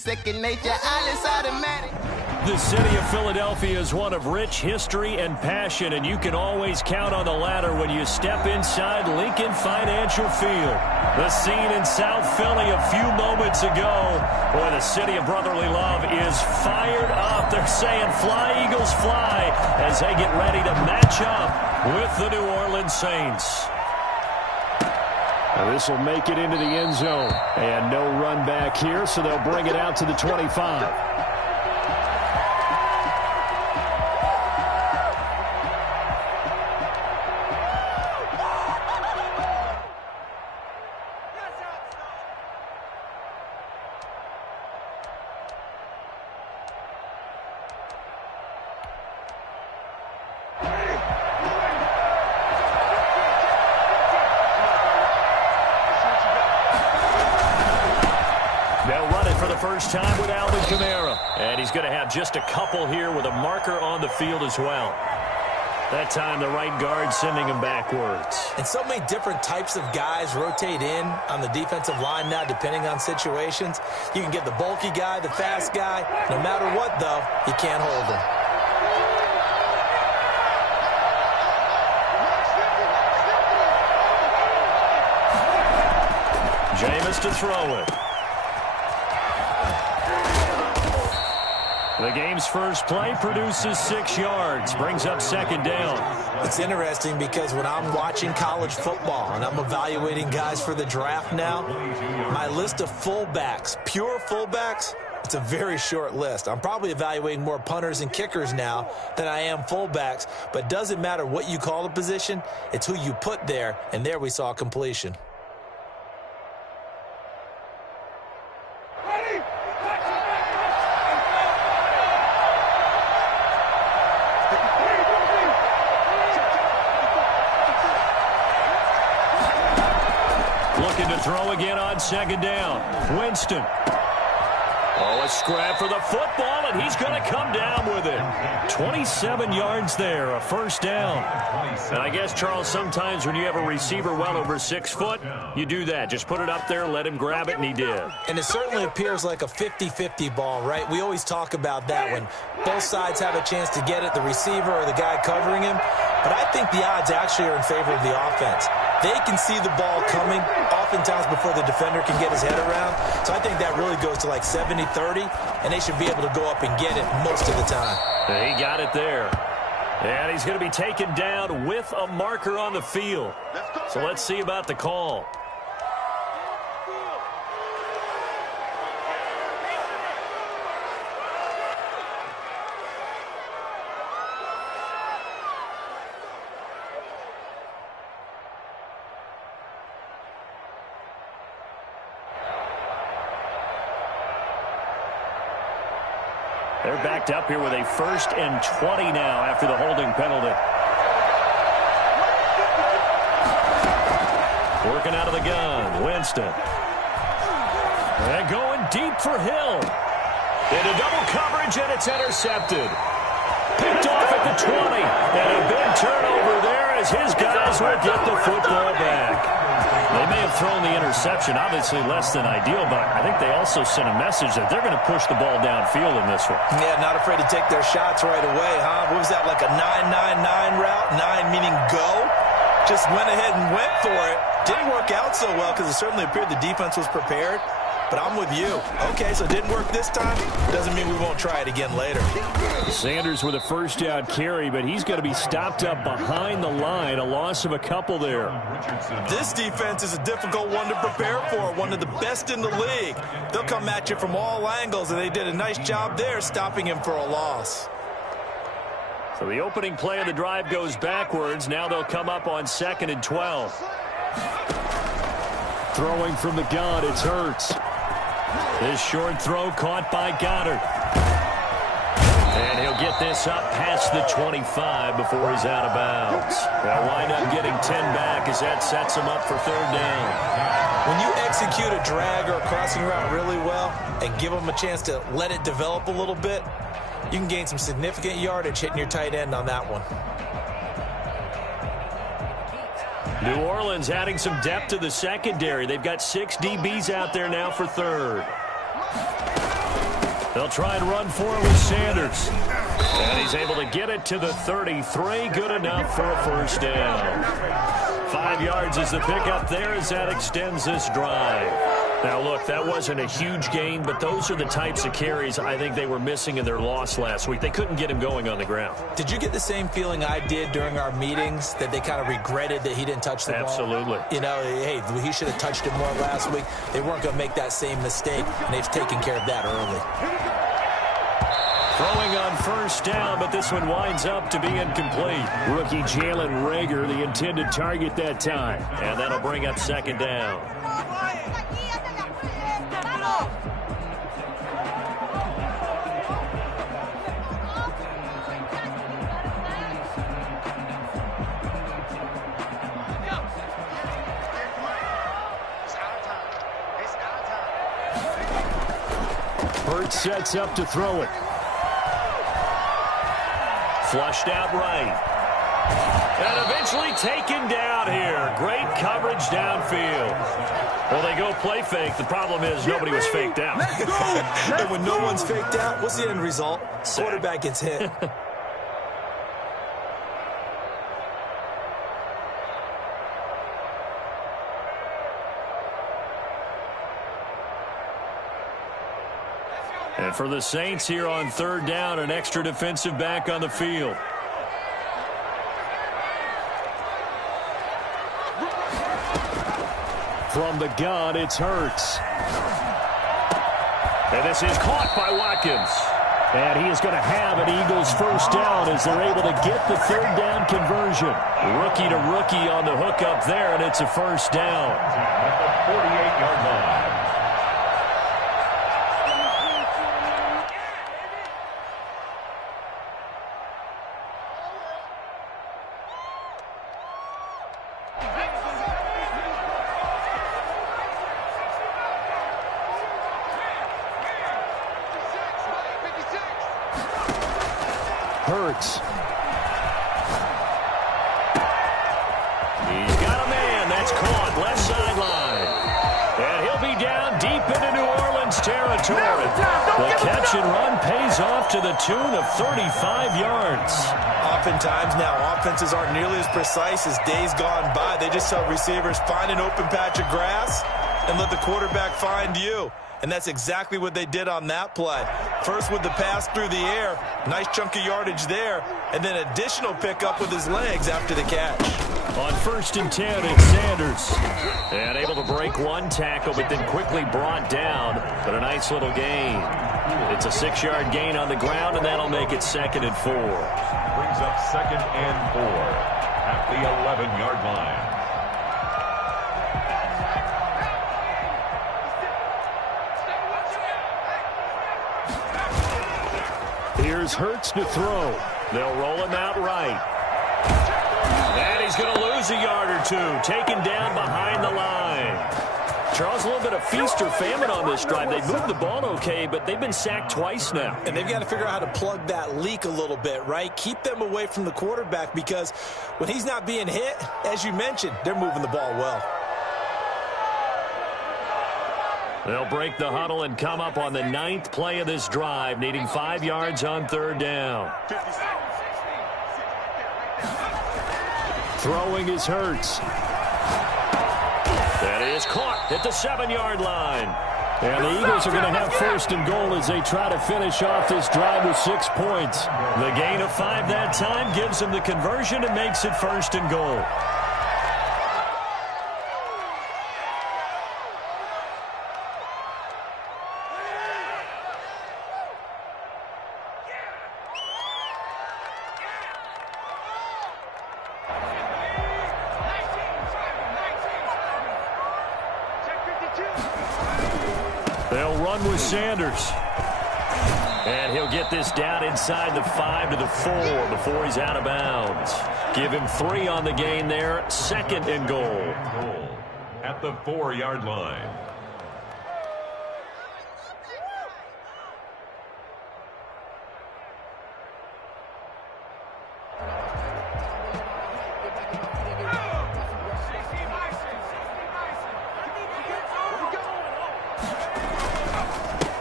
second nature, all is automatic. The city of Philadelphia is one of rich history and passion, and you can always count on the latter when you step inside Lincoln Financial Field. The scene in South Philly a few moments ago. Boy, the city of brotherly love is fired up. They're saying, "Fly, Eagles, fly," as they get ready to match up with the New Orleans Saints. Now this will make it into the end zone. And no run back here, so they'll bring it out to the 25. Time with Alvin Kamara. And he's going to have just a couple here with a marker on the field as well. That time the right guard sending him backwards. And so many different types of guys rotate in on the defensive line now depending on situations. You can get the bulky guy, the fast guy. No matter what, though, you can't hold him. Jameis to throw it. The game's first play produces 6 yards, brings up second down. It's interesting because when I'm watching college football and I'm evaluating guys for the draft now, my list of fullbacks, pure fullbacks, it's a very short list. I'm probably evaluating more punters and kickers now than I am fullbacks, but it doesn't matter what you call the position, it's who you put there, and there we saw completion. Throw again on second down. Winston. Oh, a scrap for the football, and he's going to come down with it. 27 yards there, a first down. And I guess, Charles, sometimes when you have a receiver well over 6 foot, you do that. Just put it up there, let him grab it, and he did. And it certainly appears like a 50-50 ball, right? We always talk about that when both sides have a chance to get it, the receiver or the guy covering him. But I think the odds actually are in favor of the offense. They can see the ball coming oftentimes before the defender can get his head around. So I think that really goes to like 70-30, and they should be able to go up and get it most of the time. He got it there. And he's going to be taken down with a marker on the field. So let's see about the call. They're backed up here with a 1st and 20 now after the holding penalty. Working out of the gun, Winston. And going deep for Hill. Into double coverage, and it's intercepted. Picked off at the 20. And a big turnover there as his guys will get the football back. They may have thrown the interception, obviously less than ideal, but I think they also sent a message that they're going to push the ball downfield in this one. Yeah, not afraid to take their shots right away, huh? What was that, like a 9-9-9 route? 9 meaning go? Just went ahead and went for it. Didn't work out so well because it certainly appeared the defense was prepared. But I'm with you. Okay, so it didn't work this time. Doesn't mean we won't try it again later. Sanders with a first down carry, but he's going to be stopped up behind the line. A loss of a couple there. This defense is a difficult one to prepare for. One of the best in the league. They'll come at you from all angles, and they did a nice job there stopping him for a loss. So the opening play of the drive goes backwards. Now they'll come up on 2nd and 12. Throwing from the gun, it's Hurts. This short throw caught by Goddard. And he'll get this up past the 25 before he's out of bounds. They'll wind up getting 10 back as that sets him up for 3rd down. When you execute a drag or a crossing route really well and give them a chance to let it develop a little bit, you can gain some significant yardage hitting your tight end on that one. New Orleans adding some depth to the secondary. They've got 6 DBs out there now for 3rd. They'll try and run for it with Sanders. And he's able to get it to the 33. Good enough for a first down. 5 yards is the pickup there as that extends this drive. Now, look, that wasn't a huge gain, but those are the types of carries I think they were missing in their loss last week. They couldn't get him going on the ground. Did you get the same feeling I did during our meetings, that they kind of regretted that he didn't touch the ball? Absolutely. You know, hey, he should have touched it more last week. They weren't going to make that same mistake, and they've taken care of that early. Throwing on first down, but this one winds up to be incomplete. Rookie Jalen Reagor, the intended target that time. And that'll bring up second down. Hurts sets up to throw it. Flushed out right. And eventually taken down here. Great coverage downfield. Well, they go play fake. The problem is nobody was faked out. And when no one's faked out, what's the end result? Quarterback gets hit. And for the Saints here on third down, an extra defensive back on the field. From the gun, it's Hurts. And this is caught by Watkins. And he is going to have an Eagles first down as they're able to get the third down conversion. Rookie to rookie on the hook up there, and it's a first down. At the 48-yard line. Hurts. He's got a man. That's caught. Left sideline. And he'll be down deep into New Orleans territory. The catch and run pays off to the tune of 35 yards. Oftentimes now, offenses aren't nearly as precise as days gone by. They just tell receivers, find an open patch of grass and let the quarterback find you. And that's exactly what they did on that play. First with the pass through the air, nice chunk of yardage there, and then additional pickup with his legs after the catch. On 1st and 10, it's Sanders. And able to break one tackle, but then quickly brought down. But a nice little gain. It's a 6-yard gain on the ground, and that'll make it 2nd and 4. Brings up 2nd and 4 at the 11-yard line. Here's Hurts to throw. They'll roll him out right. And he's going to lose a yard or two. Taken down behind the line. Charles, a little bit of feast or famine on this drive. They moved the ball okay, but they've been sacked twice now. And they've got to figure out how to plug that leak a little bit, right? Keep them away from the quarterback, because when he's not being hit, as you mentioned, they're moving the ball well. They'll break the huddle and come up on the 9th play of this drive, needing 5 yards on third down. Throwing is Hurts. That is caught at the 7-yard line. And the Eagles are going to have 1st and goal as they try to finish off this drive with 6 points. The gain of 5 that time gives them the conversion and makes it 1st and goal. They'll run with Sanders. And he'll get this down inside the 5 to the 4 before he's out of bounds. Give him 3 on the gain there. 2nd and goal. At the 4-yard line.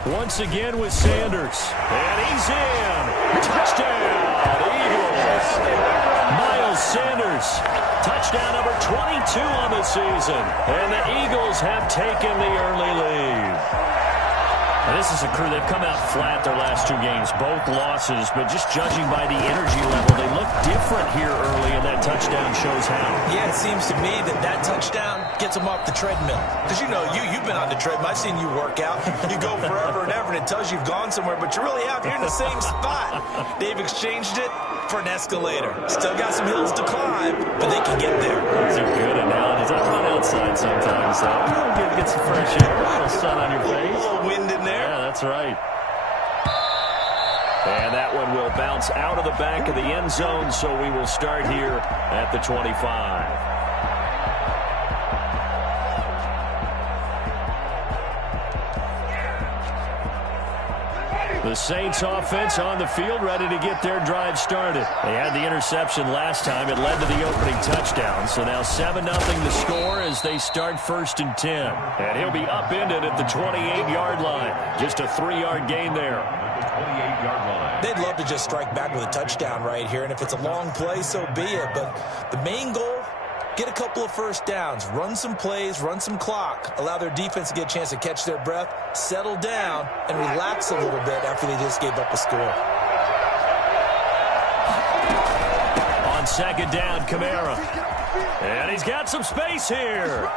Once again with Sanders. And he's in. Touchdown, Eagles. Miles Sanders. Touchdown number 22 on the season. And the Eagles have taken the early lead. And this is a crew, they've come out flat their last two games, both losses, but just judging by the energy level, they look different here early, and that touchdown shows how. Yeah, it seems to me that touchdown gets them off the treadmill. Because, you know, you've been on the treadmill. I've seen you work out. You go forever and ever, and it tells you you've gone somewhere, but you really have. You're in the same spot. They've exchanged it for an escalator. Still got some hills to climb, but they can get there. That's a good analogy. I run outside sometimes, so get some fresh air, a little sun on your face. A little wind in there. Yeah, that's right. And that one will bounce out of the back of the end zone, so we will start here at the 25. The Saints offense on the field, ready to get their drive started. They had the interception last time. It led to the opening touchdown. So now 7-0 the score as they start 1st and 10. And he'll be upended at the 28-yard line. Just a 3-yard gain there. They'd love to just strike back with a touchdown right here. And if it's a long play, so be it. But the main goal, get a couple of first downs, run some plays, run some clock, allow their defense to get a chance to catch their breath, settle down, and relax a little bit after they just gave up a score. On 2nd down, Kamara. And he's got some space here.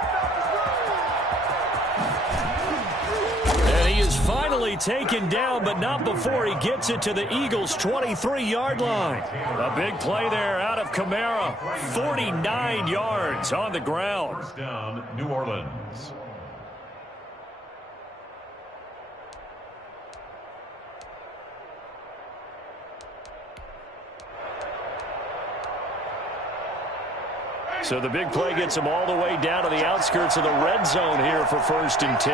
And he is finally taken down, but not before he gets it to the Eagles' 23-yard line. A big play there out of Kamara. 49 yards on the ground. First down, New Orleans. So the big play gets him all the way down to the outskirts of the red zone here for 1st and 10.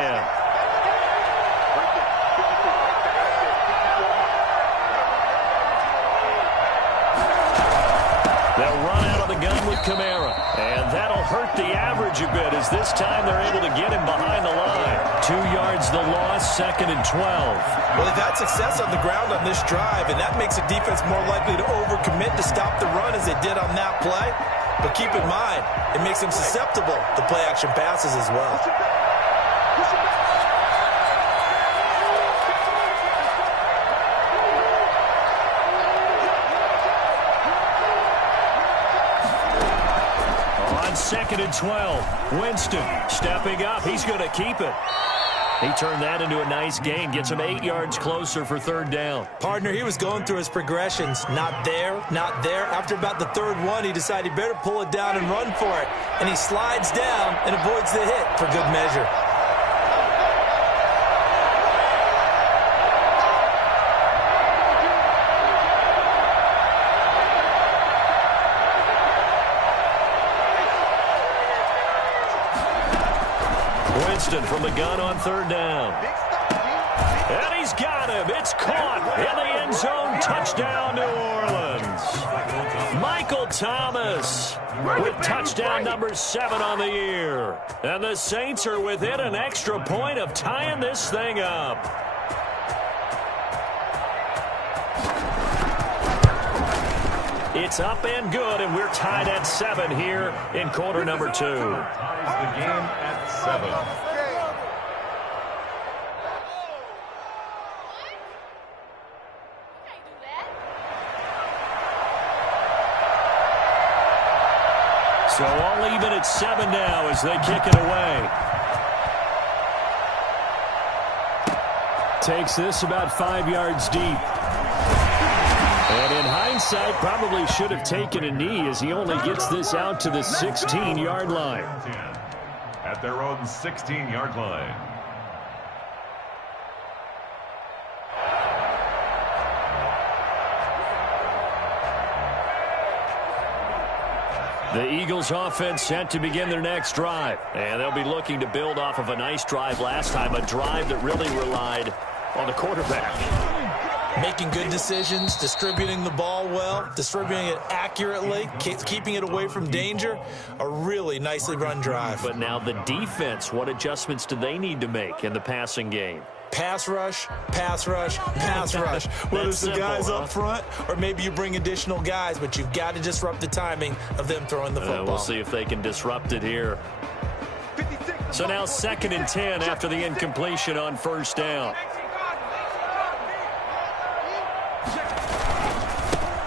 They'll run out of the gun with Kamara. And that'll hurt the average a bit as this time they're able to get him behind the line. 2 yards the loss, 2nd and 12. Well, they've had success on the ground on this drive, and that makes a defense more likely to overcommit to stop the run as they did on that play. But keep in mind, it makes them susceptible to play-action passes as well. On 2nd and 12, Winston stepping up. He's going to keep it. He turned that into a nice gain, gets him 8 yards closer for 3rd down. Partner, he was going through his progressions. Not there, not there. After about the 3rd one, he decided he better pull it down and run for it. And he slides down and avoids the hit for good measure. Winston from the gun on 3rd down. And he's got him. It's caught in the end zone. Touchdown, New Orleans. Michael Thomas with touchdown number 7 on the year. And the Saints are within an extra point of tying this thing up. It's up and good, and we're tied at 7 here in quarter number 2. Ties the game at 7. So all even at 7 now as they kick it away. Takes this about 5 yards deep. And in hindsight, probably should have taken a knee as he only gets this out to the 16-yard line. At their own 16-yard line. The Eagles offense set to begin their next drive. And they'll be looking to build off of a nice drive last time, a drive that really relied on the quarterback. Making good decisions, distributing the ball well, distributing it accurately, keeping it away from danger. A really nicely run drive. But now the defense, what adjustments do they need to make in the passing game? Pass rush, pass rush, pass rush. Whether it's the guys up front or maybe you bring additional guys, but you've got to disrupt the timing of them throwing the football. We'll see if they can disrupt it here. So now 2nd and 10 after the incompletion on 1st down.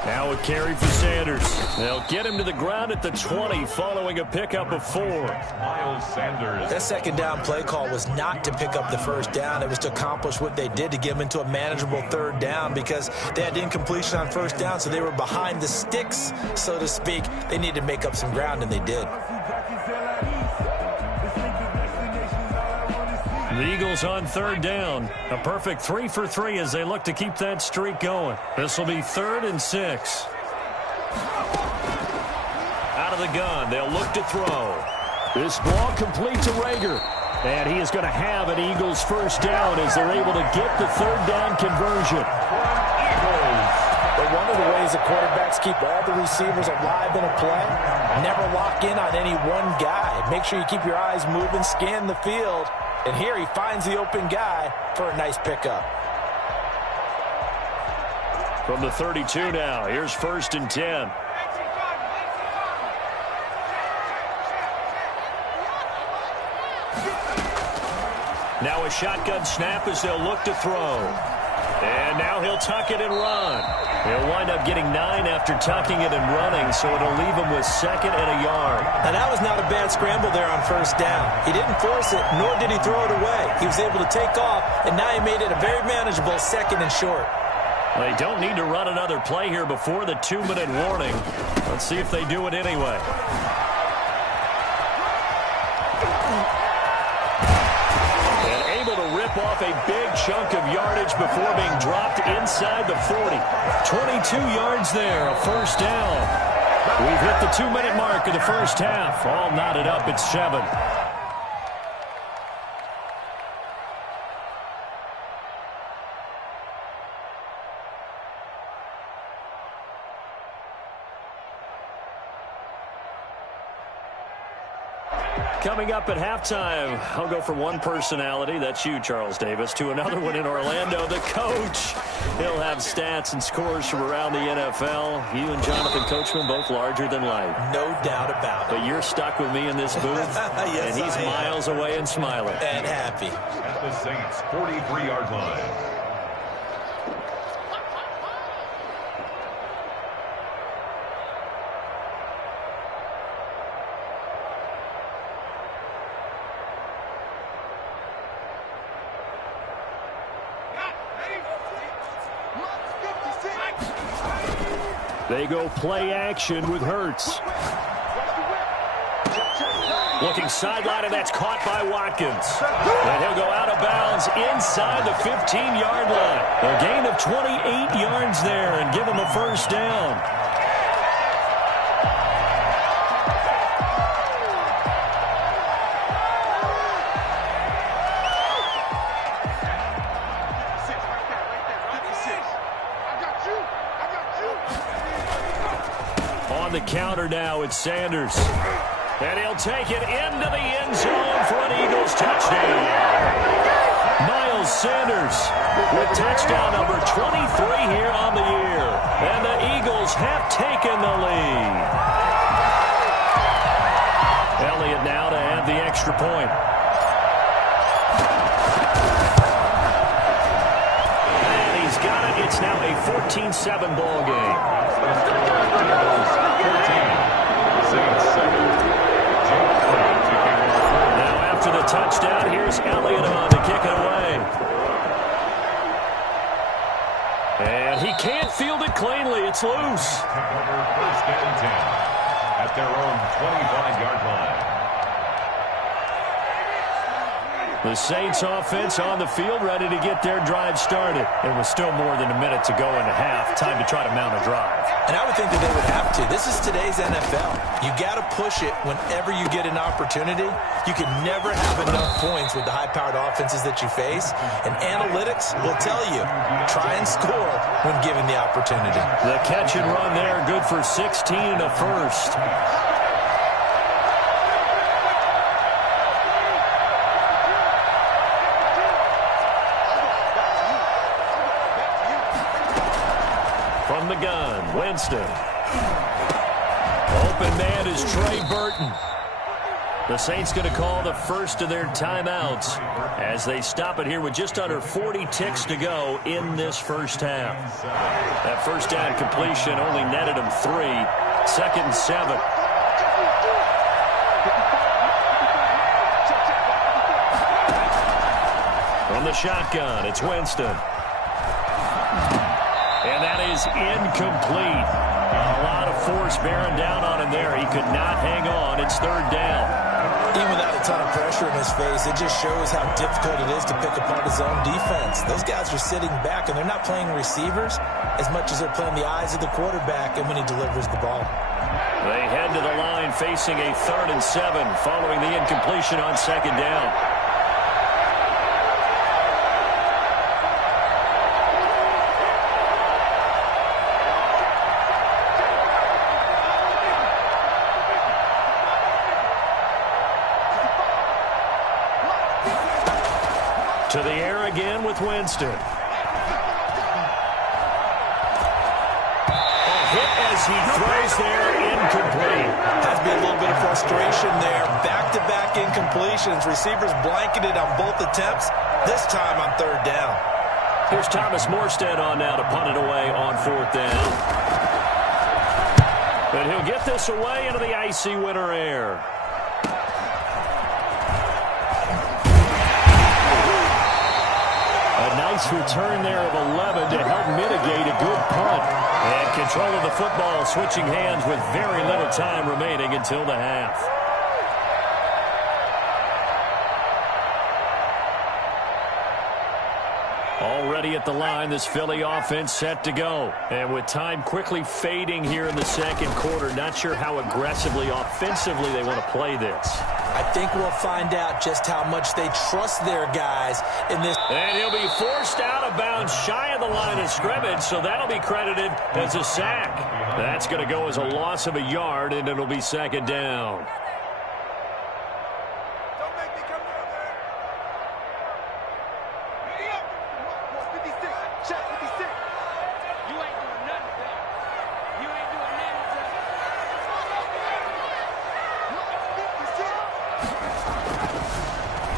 Now a carry for Sanders. They'll get him to the ground at the 20 following a pickup of 4. Miles Sanders. That 2nd down play call was not to pick up the 1st down. It was to accomplish what they did, to get them into a manageable 3rd down, because they had incompletion on 1st down, so they were behind the sticks, so to speak. They needed to make up some ground, and they did. The Eagles on 3rd down. A perfect 3 for 3 as they look to keep that streak going. This will be 3rd and 6. Out of the gun, they'll look to throw. This ball complete to Rager. And he is going to have an Eagles 1st down as they're able to get the 3rd down conversion. But one of the ways the quarterbacks keep all the receivers alive in a play, never lock in on any one guy. Make sure you keep your eyes moving, scan the field. And here he finds the open guy for a nice pickup. From the 32 now, here's 1st and 10. Now a shotgun snap as they'll look to throw. And now he'll tuck it and run. He'll wind up getting 9 after tucking it and running, so it'll leave him with 2nd and a yard. Now that was not a bad scramble there on 1st down. He didn't force it, nor did he throw it away. He was able to take off, and now he made it a very manageable 2nd and short. They don't need to run another play here before the 2-minute warning. Let's see if they do it anyway. Off a big chunk of yardage before being dropped inside the 40. 22 yards there, a 1st down. We've hit the 2-minute mark of the 1st half. All knotted up at 7. Coming up at halftime, I'll go from one personality, that's you, Charles Davis, to another one in Orlando, the coach. He'll have stats and scores from around the NFL. You and Jonathan Coachman, both larger than life. No doubt about it. But you're stuck with me in this booth, yes, and he's miles away and smiling. And happy. At the Saints' 43-yard line. They go play action with Hurts. Looking sideline, and that's caught by Watkins. And he'll go out of bounds inside the 15-yard line. A gain of 28 yards there and give him a 1st down. The counter now, it's Sanders. And he'll take it into the end zone for an Eagles touchdown. Miles Sanders with touchdown number 23 here on the year. And the Eagles have taken the lead. Elliott now to add the extra point. And he's got it. It's now a 14-7 ball game. Now after the touchdown, here's Elliott on to kick it away. And he can't field it cleanly. It's loose. 1st and 10 at their own 25-yard line. The Saints offense on the field ready to get their drive started. There was still more than a minute to go in the half. Time to try to mount a drive. And I would think that they would have to. This is today's NFL. You got to push it whenever you get an opportunity. You can never have enough points with the high-powered offenses that you face. And analytics will tell you, try and score when given the opportunity. The catch and run there, good for 16 and a 1st. Winston. Open man is Trey Burton. The Saints going to call the first of their timeouts as they stop it here with just under 40 ticks to go in this first half. That first down completion only netted him 3. 2nd and 7. From the shotgun, it's Winston. And that is incomplete. A lot of force bearing down on him there. He could not hang on. It's 3rd down. Even without a ton of pressure in his face, it just shows how difficult it is to pick apart his own defense. Those guys are sitting back, and they're not playing receivers as much as they're playing the eyes of the quarterback and when he delivers the ball. They head to the line facing a 3rd and 7 following the incompletion on 2nd down. To the air again with Winston. A hit as he throws there, incomplete. Has to be a little bit of frustration there. Back-to-back incompletions. Receivers blanketed on both attempts. This time on 3rd down. Here's Thomas Morstead on now to punt it away on 4th down. But he'll get this away into the icy winter air. A nice return there of 11 to help mitigate a good punt. And control of the football switching hands with very little time remaining until the half. Already at the line, this Philly offense set to go. And with time quickly fading here in the 2nd quarter, not sure how aggressively, offensively they want to play this. I think we'll find out just how much they trust their guys in this. And he'll be forced out of bounds shy of the line of scrimmage, so that'll be credited as a sack. That's going to go as a loss of a yard, and it'll be 2nd down. Don't make me come down there. Ready up. 56. Check 56. You ain't doing nothing there. You ain't doing nothing there.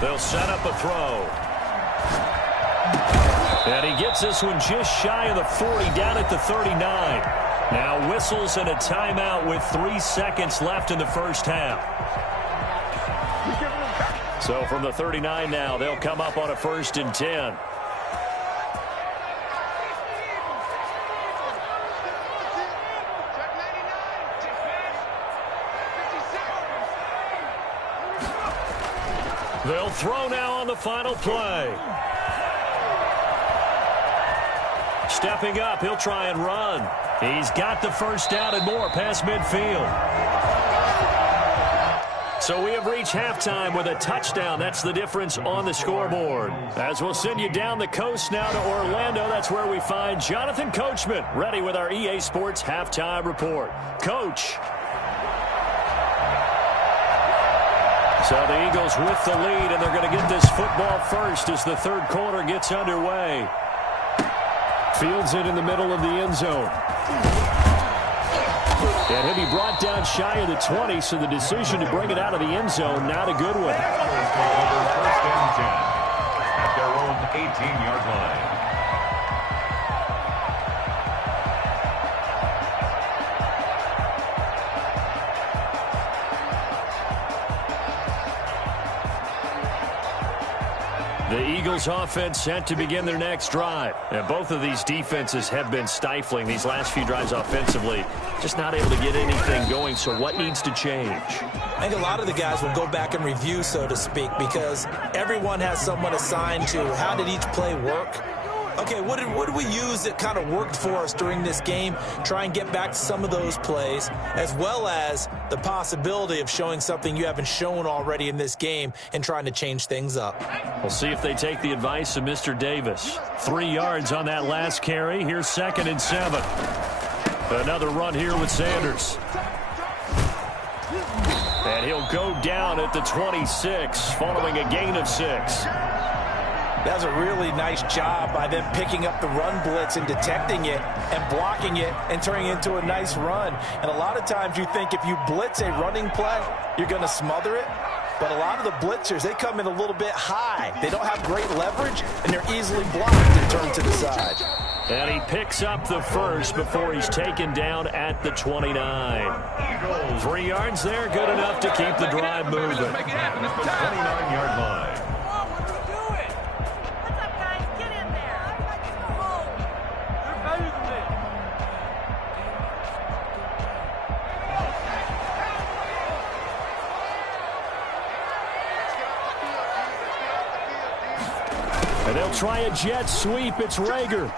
They'll set up a throw. And he gets this one just shy of the 40, down at the 39. Now whistles and a timeout with 3 seconds left in the first half. So from the 39 now, they'll come up on a 1st and 10. They'll throw now on the final play. Stepping up, he'll try and run. He's got the first down and more past midfield. So we have reached halftime with a touchdown. That's the difference on the scoreboard. As we'll send you down the coast now to Orlando, that's where we find Jonathan Coachman, ready with our EA Sports Halftime Report. Coach. So the Eagles with the lead, and they're going to get this football first as the 3rd quarter gets underway. Fields it in the middle of the end zone. And he'll be brought down shy of the 20, so the decision to bring it out of the end zone, not a good one. 1st and 10 at their own 18-yard line. The Eagles offense set to begin their next drive. And both of these defenses have been stifling these last few drives offensively. Just not able to get anything going, so what needs to change? I think a lot of the guys will go back and review, so to speak, because everyone has someone assigned to how did each play work. Okay, what did we use that kind of worked for us during this game? Try and get back to some of those plays, as well as the possibility of showing something you haven't shown already in this game and trying to change things up. We'll see if they take the advice of Mr. Davis. 3 yards on that last carry. Here's 2nd and 7. Another run here with Sanders. And he'll go down at the 26 following a gain of 6. That was a really nice job by them picking up the run blitz and detecting it and blocking it and turning it into a nice run. And a lot of times you think if you blitz a running play, you're going to smother it. But a lot of the blitzers, they come in a little bit high. They don't have great leverage, and they're easily blocked and turned to the side. And he picks up the first before he's taken down at the 29. 3 yards there, good enough to keep the drive moving. 29-yard line. And they'll try a jet sweep. It's Rager.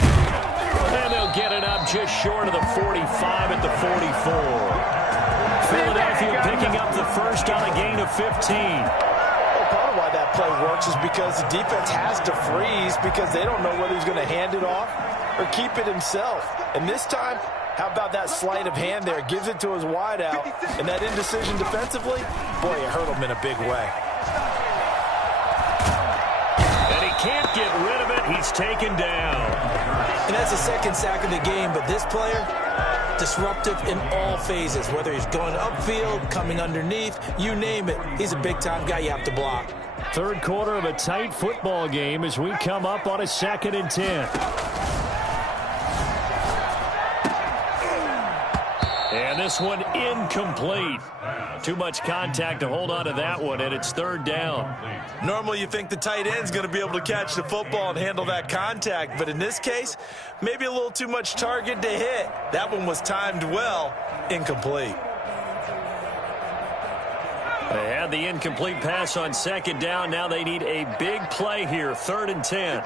And they'll get it up just short of the 45 at the 44. Philadelphia picking up the first on a gain of 15. Well, part of why that play works is because the defense has to freeze because they don't know whether he's going to hand it off or keep it himself. And this time, how about that sleight of hand there? Gives it to his wideout. And that indecision defensively, boy, it hurt him in a big way. Can't get rid of it. He's taken down. And that's the second sack of the game, but this player, disruptive in all phases, whether he's going upfield, coming underneath, you name it. He's a big-time guy you have to block. Third quarter of a tight football game as we come up on a 2nd and 10. And this one incomplete. Too much contact to hold on to that one, and it's 3rd down. Normally you think the tight end's going to be able to catch the football and handle that contact, but in this case, maybe a little too much target to hit. That one was timed well, incomplete. They had the incomplete pass on 2nd down. Now they need a big play here, 3rd and 10.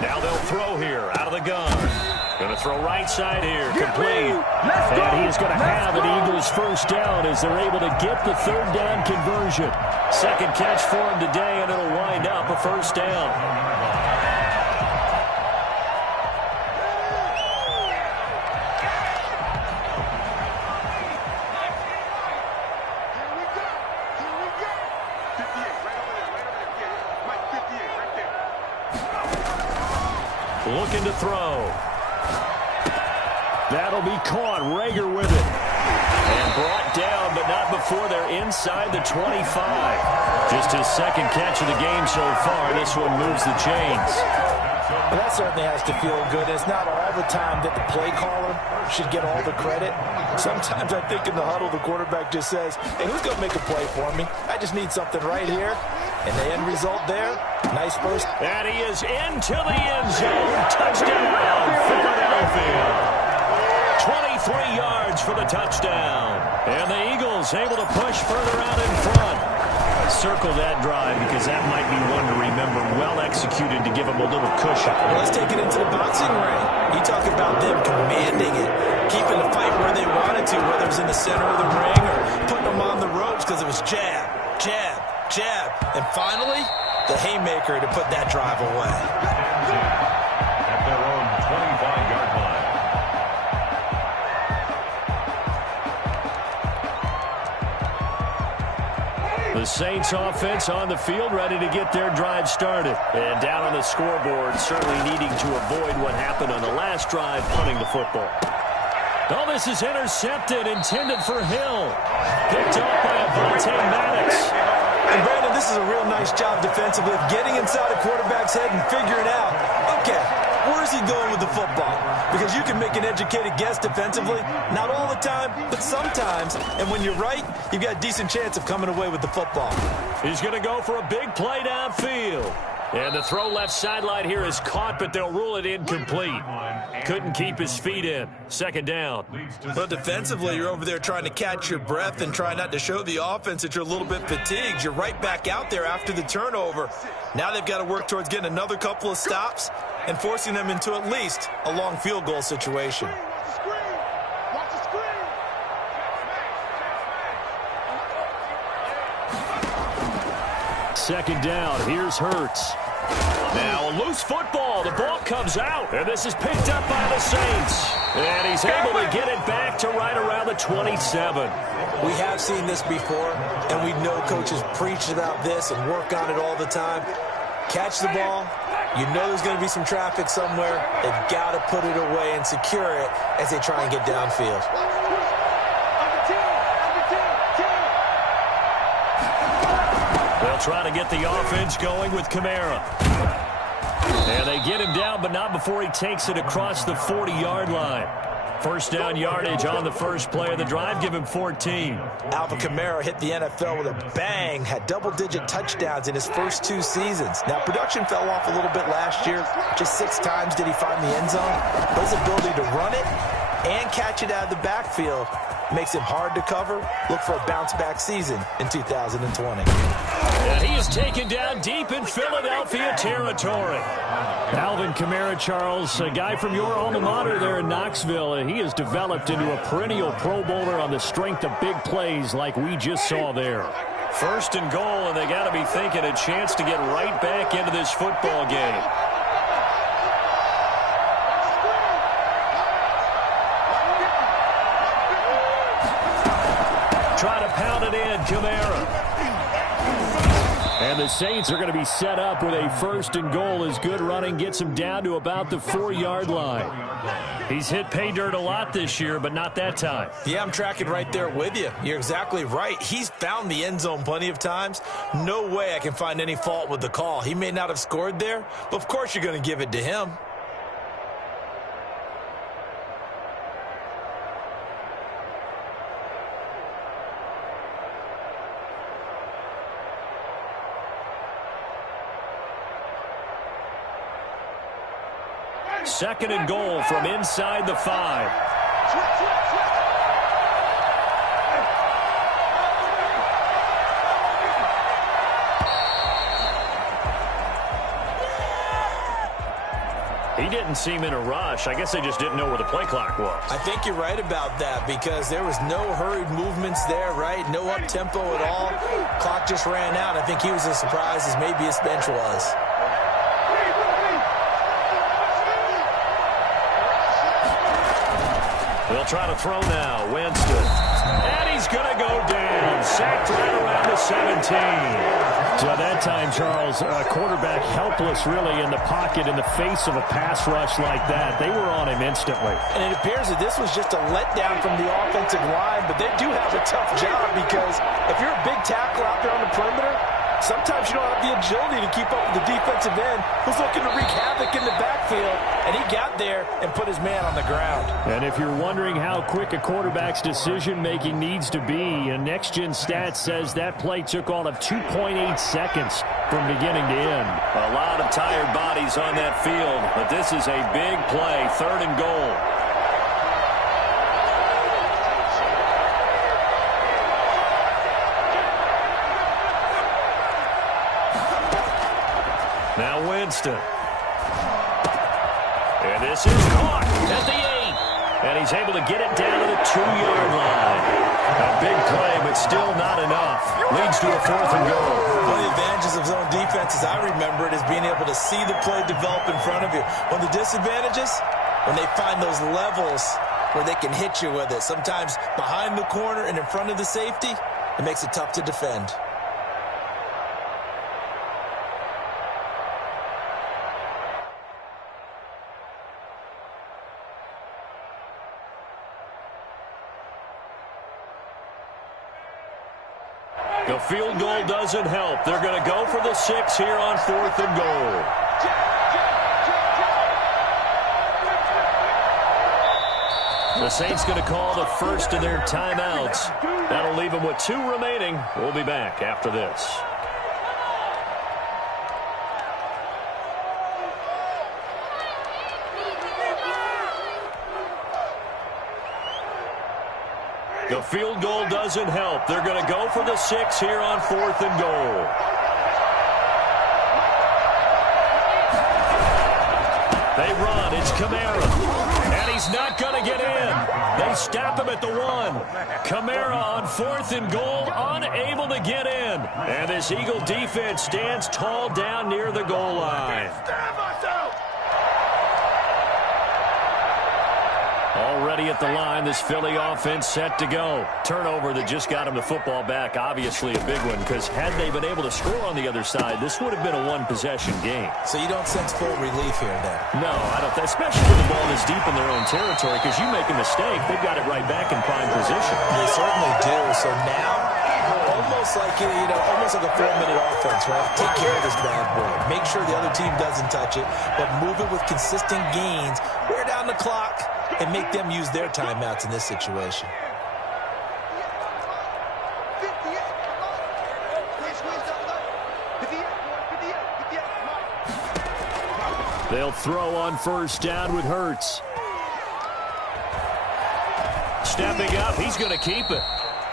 Now they'll throw here out of the gun. Going to throw right side here, complete. And he's going to have an Eagles first down as they're able to get the 3rd down conversion. Second catch for him today, and it'll wind up a first down. Looking to throw. That'll be caught. Rager with it. And brought down, but not before they're inside the 25. Just his second catch of the game so far. This one moves the chains. Well, that certainly has to feel good. It's not all the time that the play caller should get all the credit. Sometimes I think in the huddle, the quarterback just says, hey, who's going to make a play for me? I just need something right here. And the end result there, nice first. And he is into the end zone. Touchdown, Philadelphia. 23 yards for the touchdown. And the Eagles able to push further out in front. Circle that drive because that might be one to remember. Well executed to give them a little cushion. Well, let's take it into the boxing ring. You talk about them commanding it, keeping the fight where they wanted to, whether it was in the center of the ring or putting them on the ropes because it was jab, jab, jab. And finally, the haymaker to put that drive away. At their own 25-yard line. The Saints offense on the field, ready to get their drive started. And down on the scoreboard, certainly needing to avoid what happened on the last drive, punting the football. Oh, this is intercepted, intended for Hill. Picked up by Avonte Maddox. And Brandon, this is a real nice job defensively of getting inside a quarterback's head and figuring out, okay, where's he going with the football? Because you can make an educated guess defensively, not all the time, but sometimes. And when you're right, you've got a decent chance of coming away with the football. He's going to go for a big play downfield. And the throw left sideline here is caught, but they'll rule it incomplete. Couldn't keep his feet in. 2nd down. Well, defensively, you're over there trying to catch your breath and try not to show the offense that you're a little bit fatigued. You're right back out there after the turnover. Now they've got to work towards getting another couple of stops and forcing them into at least a long field goal situation. Second down. Here's Hurts. Now a loose football. The ball comes out, and this is picked up by the Saints. And he's able to get it back to right around the 27. We have seen this before, and we know coaches preach about this and work on it all the time. Catch the ball. You know there's going to be some traffic somewhere. They've got to put it away and secure it as they try and get downfield. They'll try to get the offense going with Kamara. And they get him down, but not before he takes it across the 40-yard line. First down yardage on the first play of the drive. Give him 14. Alvin Kamara hit the NFL with a bang, had double-digit touchdowns in his first 2 seasons. Now, production fell off a little bit last year. Just 6 times did he find the end zone. But his ability to run it and catch it out of the backfield makes him hard to cover. Look for a bounce-back season in 2020. And he is taken down deep in Philadelphia territory. Alvin Kamara, Charles, a guy from your alma mater there in Knoxville, and he has developed into a perennial Pro Bowler on the strength of big plays like we just saw there. First and goal, and they got to be thinking a chance to get right back into this football game. Try to pound it in, Kamara. And the Saints are going to be set up with a first and goal as good running gets him down to about the 4-yard line. He's hit pay dirt a lot this year, but not that time. Yeah, I'm tracking right there with you. You're exactly right. He's found the end zone plenty of times. No way I can find any fault with the call. He may not have scored there, but of course you're going to give it to him. Second and goal from inside the 5. He didn't seem in a rush. I guess they just didn't know where the play clock was. I think you're right about that because there was no hurried movements there, right? No up-tempo at all. Clock just ran out. I think he was as surprised as maybe his bench was. They'll try to throw now. Winston. And he's going to go down. Sacked right around the 17. So that time, Charles, quarterback helpless really in the pocket in the face of a pass rush like that. They were on him instantly. And it appears that this was just a letdown from the offensive line, but they do have a tough job because if you're a big tackle out there on the perimeter, sometimes you don't have the agility to keep up with the defensive end who's looking to wreak havoc in the backfield, and he got there and put his man on the ground. And if you're wondering how quick a quarterback's decision-making needs to be, a next-gen stat says that play took all of 2.8 seconds from beginning to end. A lot of tired bodies on that field, but this is a big play, third and goal. Now Winston. And this is caught at the 8. And he's able to get it down to the 2-yard line. A big play, but still not enough. Leads to a fourth and goal. One of the advantages of zone defense, as I remember it, is being able to see the play develop in front of you. One of the disadvantages, when they find those levels where they can hit you with it. Sometimes behind the corner and in front of the safety, it makes it tough to defend. The field goal doesn't help. They're going to go for the 6 here on fourth and goal. The Saints going to call the first of their timeouts. That'll leave them with 2 remaining. We'll be back after this. The field goal doesn't help. They're going to go for the 6 here on fourth and goal. They run. It's Kamara. And he's he's not going to get in. They stop him at the 1. Kamara on 4th and goal, unable to get in. And this Eagle defense stands tall down near the goal line. Already at the line, this Philly offense set to go. Turnover that just got him the football back, obviously a big one, because had they been able to score on the other side, this would have been a one-possession game. So you don't sense full relief here then? No, I don't, especially with the ball this deep in their own territory, because you make a mistake, they've got it right back in prime position. They certainly do. So now, almost like, almost like a 4-minute offense, right? Take care of this bad boy. Make sure the other team doesn't touch it, but move it with consistent gains. Wear down the clock and make them use their timeouts in this situation. They'll throw on 1st down with Hurts. Stepping up, he's going to keep it.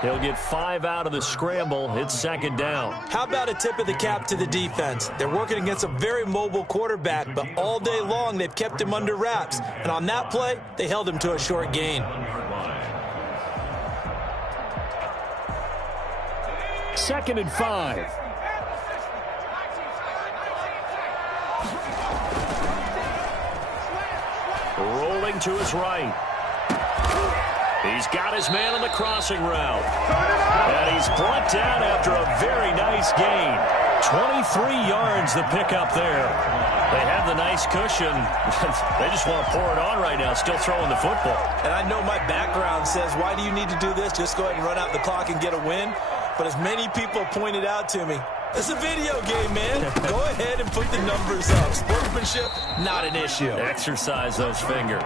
He'll get 5 out of the scramble. It's 2nd down. How about a tip of the cap to the defense? They're working against a very mobile quarterback, but all day long they've kept him under wraps. And on that play, they held him to a short gain. 2nd and 5. Rolling to his right. He's got his man on the crossing route. And he's brought down after a very nice gain. 23 yards the pickup there. They have the nice cushion. They just want to pour it on right now, still throwing the football. And I know my background says, why do you need to do this? Just go ahead and run out the clock and get a win. But as many people pointed out to me, it's a video game, man. Go ahead and put the numbers up. Sportsmanship, not an issue. Exercise those fingers.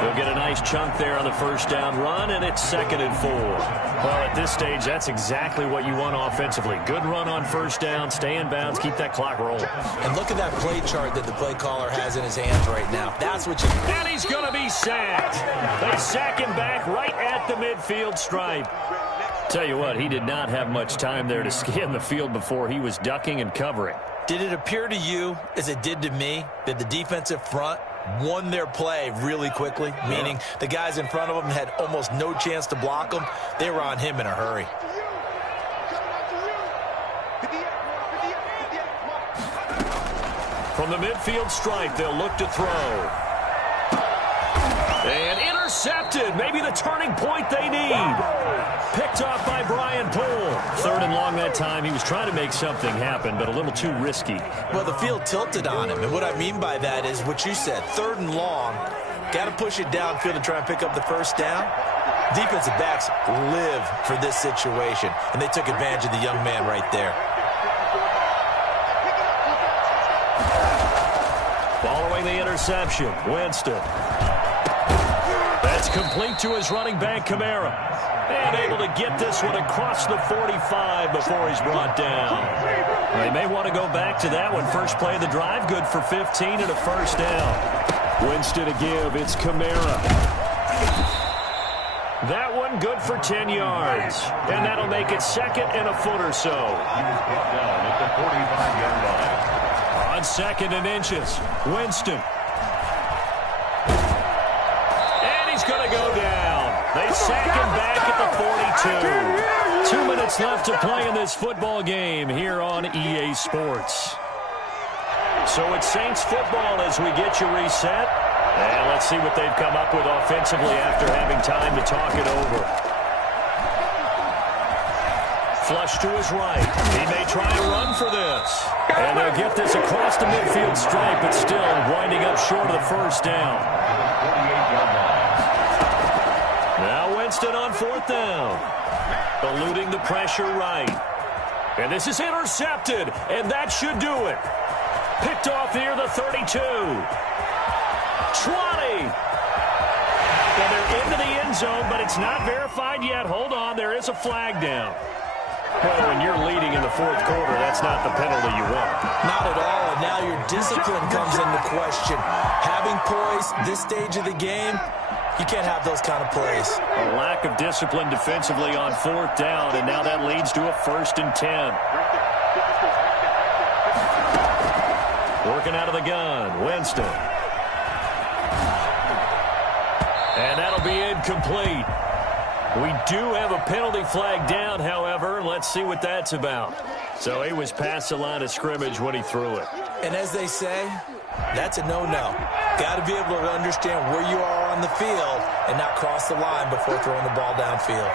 They'll get a nice chunk there on the 1st down run, and it's 2nd and 4. Well, at this stage, that's exactly what you want offensively. Good run on 1st down, stay in bounds, keep that clock rolling. And look at that play chart that the play caller has in his hands right now. That's what you need. And he's going to be sacked. They sack him back right at the midfield stripe. Tell you what, he did not have much time there to scan the field before he was ducking and covering. Did it appear to you, as it did to me, that the defensive front won their play really quickly? Meaning the guys in front of them had almost no chance to block him. They were on him in a hurry. From the midfield stripe, they'll look to throw. And intercepted. Maybe the turning point they need. Picked off by Brian Poole. 3rd and long that time. He was trying to make something happen, but a little too risky. Well, the field tilted on him. And what I mean by that is what you said. 3rd and long. Got to push it downfield and try and pick up the 1st down. Defensive backs live for this situation. And they took advantage of the young man right there. Following the interception, Winston. That's complete to his running back, Kamara. And able to get this one across the 45 before he's brought down. They may want to go back to that one. First play of the drive, good for 15 and a 1st down. Winston to give, it's Kamara. That one good for 10 yards. And that'll make it 2nd and a foot or so. On 2nd and inches, Winston. He's going to go down. They sack him back at the 42. 2 minutes left to play in this football game here on EA Sports. So it's Saints football as we get you reset. And let's see what they've come up with offensively after having time to talk it over. Flush to his right. He may try and run for this. And they'll get this across the midfield stripe, but still winding up short of the 1st down. Now Winston on 4th down. Eluding the pressure right. And this is intercepted, and that should do it. Picked off near the 32. 20. And they're into the end zone, but it's not verified yet. Hold on, there is a flag down. Well, when you're leading in the 4th quarter, that's not the penalty you want. Not at all, and now your discipline comes into question. Having poise this stage of the game, you can't have those kind of plays. A lack of discipline defensively on 4th down, and now that leads to a 1st and 10. Working out of the gun, Winston. And that'll be incomplete. We do have a penalty flag down, however. Let's see what that's about. So he was past the line of scrimmage when he threw it. And as they say, that's a no-no. Got to be able to understand where you are on the field and not cross the line before throwing the ball downfield.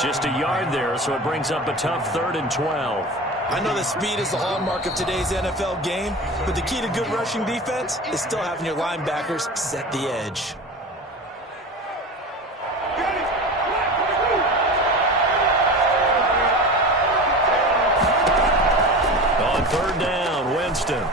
Just a yard there, so it brings up a tough 3rd and 12. I know that speed is the hallmark of today's NFL game, but the key to good rushing defense is still having your linebackers set the edge. On 3rd down, Winston.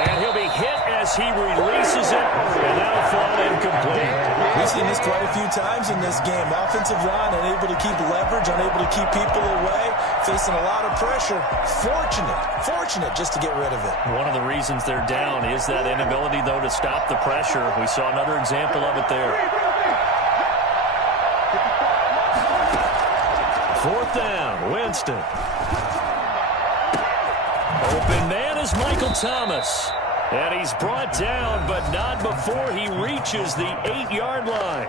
And he'll be hit as he releases it, and that'll fall incomplete. We've seen this quite a few times in this game. Offensive line unable to keep leverage, unable to keep people away, facing a lot of pressure. Fortunate just to get rid of it. One of the reasons they're down is that inability, though, to stop the pressure. We saw another example of it there. 4th down, Winston. Open man is Michael Thomas. And he's brought down, but not before he reaches the 8-yard line.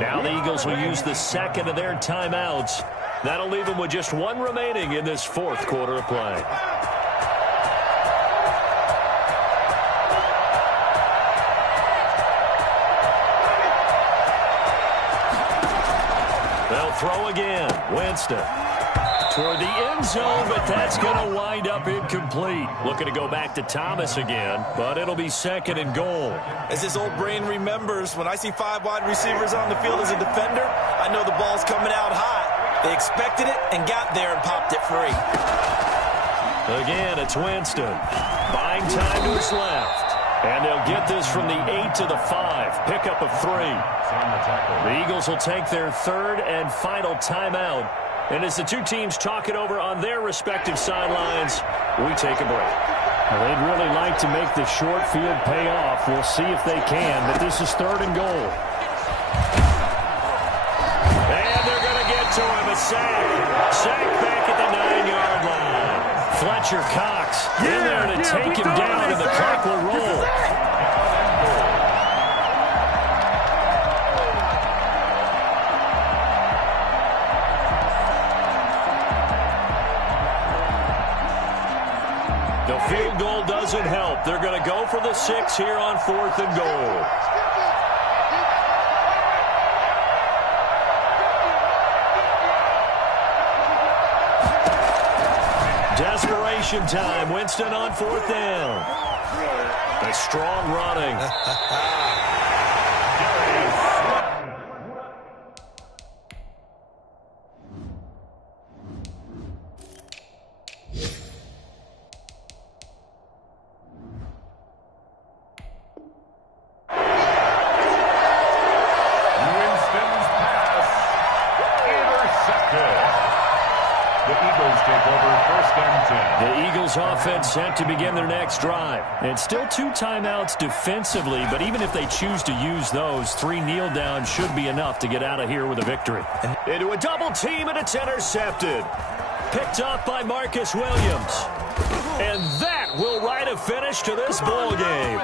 Now the Eagles will use the second of their timeouts. That'll leave them with just one remaining in this 4th quarter of play. They'll throw again. Winston. Toward the end zone, but that's going to wind up incomplete. Looking to go back to Thomas again, but it'll be 2nd and goal. As this old brain remembers, when I see 5 wide receivers on the field as a defender, I know the ball's coming out hot. They expected it and got there and popped it free. Again, it's Winston. Buying time to his left. And they'll get this from the 8 to the 5. Pickup of 3. The Eagles will take their 3rd and final timeout. And as the two teams talk it over on their respective sidelines, we take a break. Well, they'd really like to make the short field pay off. We'll see if they can, but this is 3rd and goal. And they're going to get to him. A sack. Sack back at the 9-yard line. Fletcher Cox in there to take him down, and the clock will roll. The field goal doesn't help. They're going to go for the 6 here on 4th and goal. Desperation time. Winston on 4th down. A strong running. The Eagles offense set to begin their next drive. And still 2 timeouts defensively, but even if they choose to use those, 3 kneel downs should be enough to get out of here with a victory. Into a double team, and it's intercepted. Picked off by Marcus Williams. And that will write a finish to this ball game.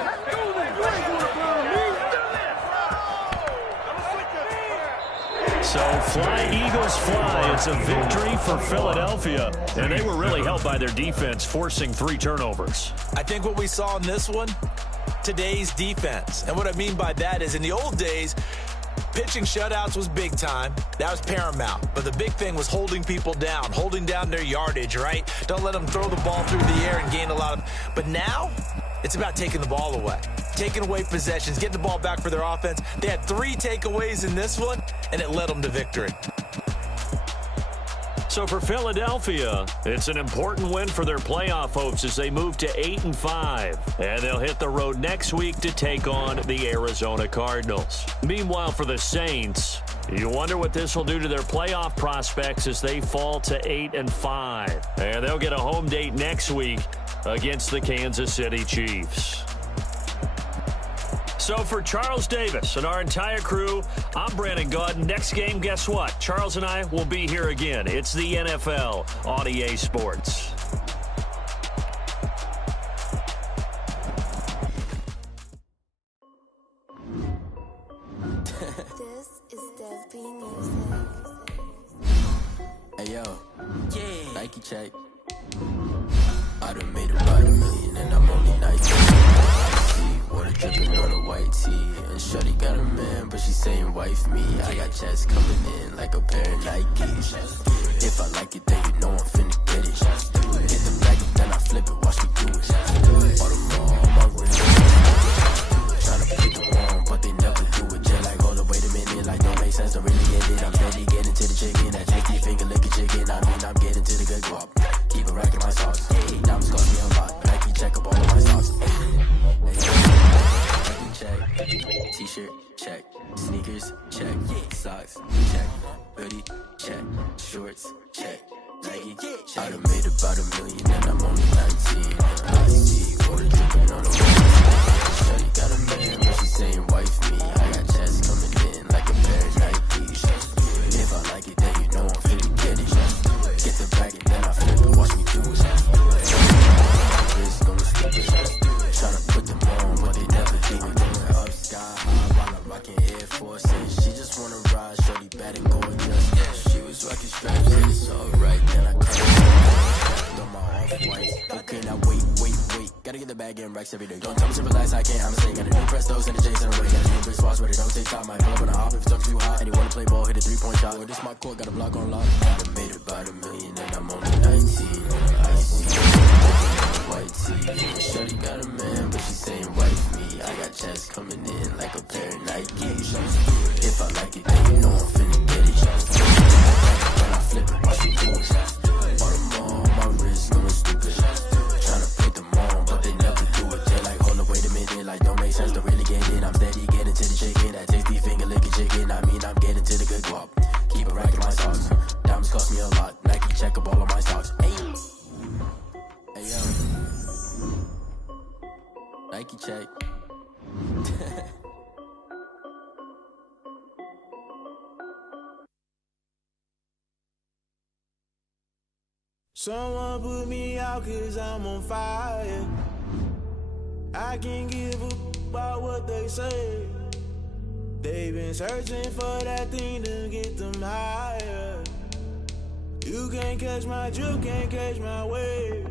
So fly, Eagles, fly. It's a victory for Philadelphia. And they were really helped by their defense, forcing 3 turnovers. I think what we saw in this one, today's defense. And what I mean by that is in the old days, pitching shutouts was big time. That was paramount. But the big thing was holding people down, holding down their yardage, right? Don't let them throw the ball through the air and gain a lot of... But now, it's about taking the ball away. Taking away possessions, getting the ball back for their offense. They had 3 takeaways in this one, and it led them to victory. So for Philadelphia, it's an important win for their playoff hopes as they move to 8-5. And they'll hit the road next week to take on the Arizona Cardinals. Meanwhile, for the Saints, you wonder what this will do to their playoff prospects as they fall to 8-5. And they'll get a home date next week against the Kansas City Chiefs. So for Charles Davis and our entire crew, I'm Brandon Gaudin. Next game, guess what? Charles and I will be here again. It's the NFL on EA Sports. This is Dev B Music. Hey yo, yeah. Nike check. I done made about $1 million and I'm only 19. Water dripping on a white tee. And shorty got a man, but she saying wife me. I got checks coming in like a pair of Nikes. If I like it, then you know I'm finna get it. Hit the bag and then I flip it, watch me do it. Audemars on my wrist. Tryna put them on, but they never do it. Just like, hold up, wait a minute, like don't make sense, don't really get it. I'm steady getting to the chicken, that 50 finger licking chicken. I mean, I'm getting to the good guap. Keep it racking my socks. Diamonds cost me a lot, Nike check up all of my socks. Nike check, t-shirt check, sneakers check, socks check, hoodie check, shorts check, Nike check. I done made about $1 million and I'm only 19. I see water dripping on the wall. Shorty got a man, but she saying wife me. I got checks coming in like a pair of Nikes. If I like it, then you know I'm finna get it. Get the bag and then I flip it, watch me do it. Wrist going stupid. Tryna put them on, but they never do it. Going up sky high while I'm rocking Air Forces. She just wanna ride, shorty bad and gorgeous. She was rocking straps, and it's alright. Then I cut on my off-whites. Okay, now wait. Gotta get the bag and racks every day. Don't tell me to relax, I can't, I'ma say. Got a new Prestos and the J's in the way. Got a new Chris Foss, but it don't take time. Might pull up on the hop if it's up too hot. And you wanna play ball, hit a 3-point shot. Or this my court, got a block on lock. I made about $1 million and I'm only 19. I see white tee. Shorty got a man, but she saying wife me. I got checks coming in like a pair of Nikes. If I like it, then you know I'm finna get it. When I flip it, watch me do it. Audemars on my wrist, going stupid. Tryna put them on, but they never do it. They're like, hold up, wait a minute, like don't make sense, don't really get it. I'm steady getting to the chicken, that tasty finger licking chicken. I mean, I'm getting to the good guap. Keep it racking my socks. Diamonds cost me a lot. Nike check up all of my stocks. Hey yo, Nike check. Someone put me out 'cause I'm on fire. I can't give a about what they say. They've been searching for that thing to get them higher. You can't catch my drift, can't catch my wave.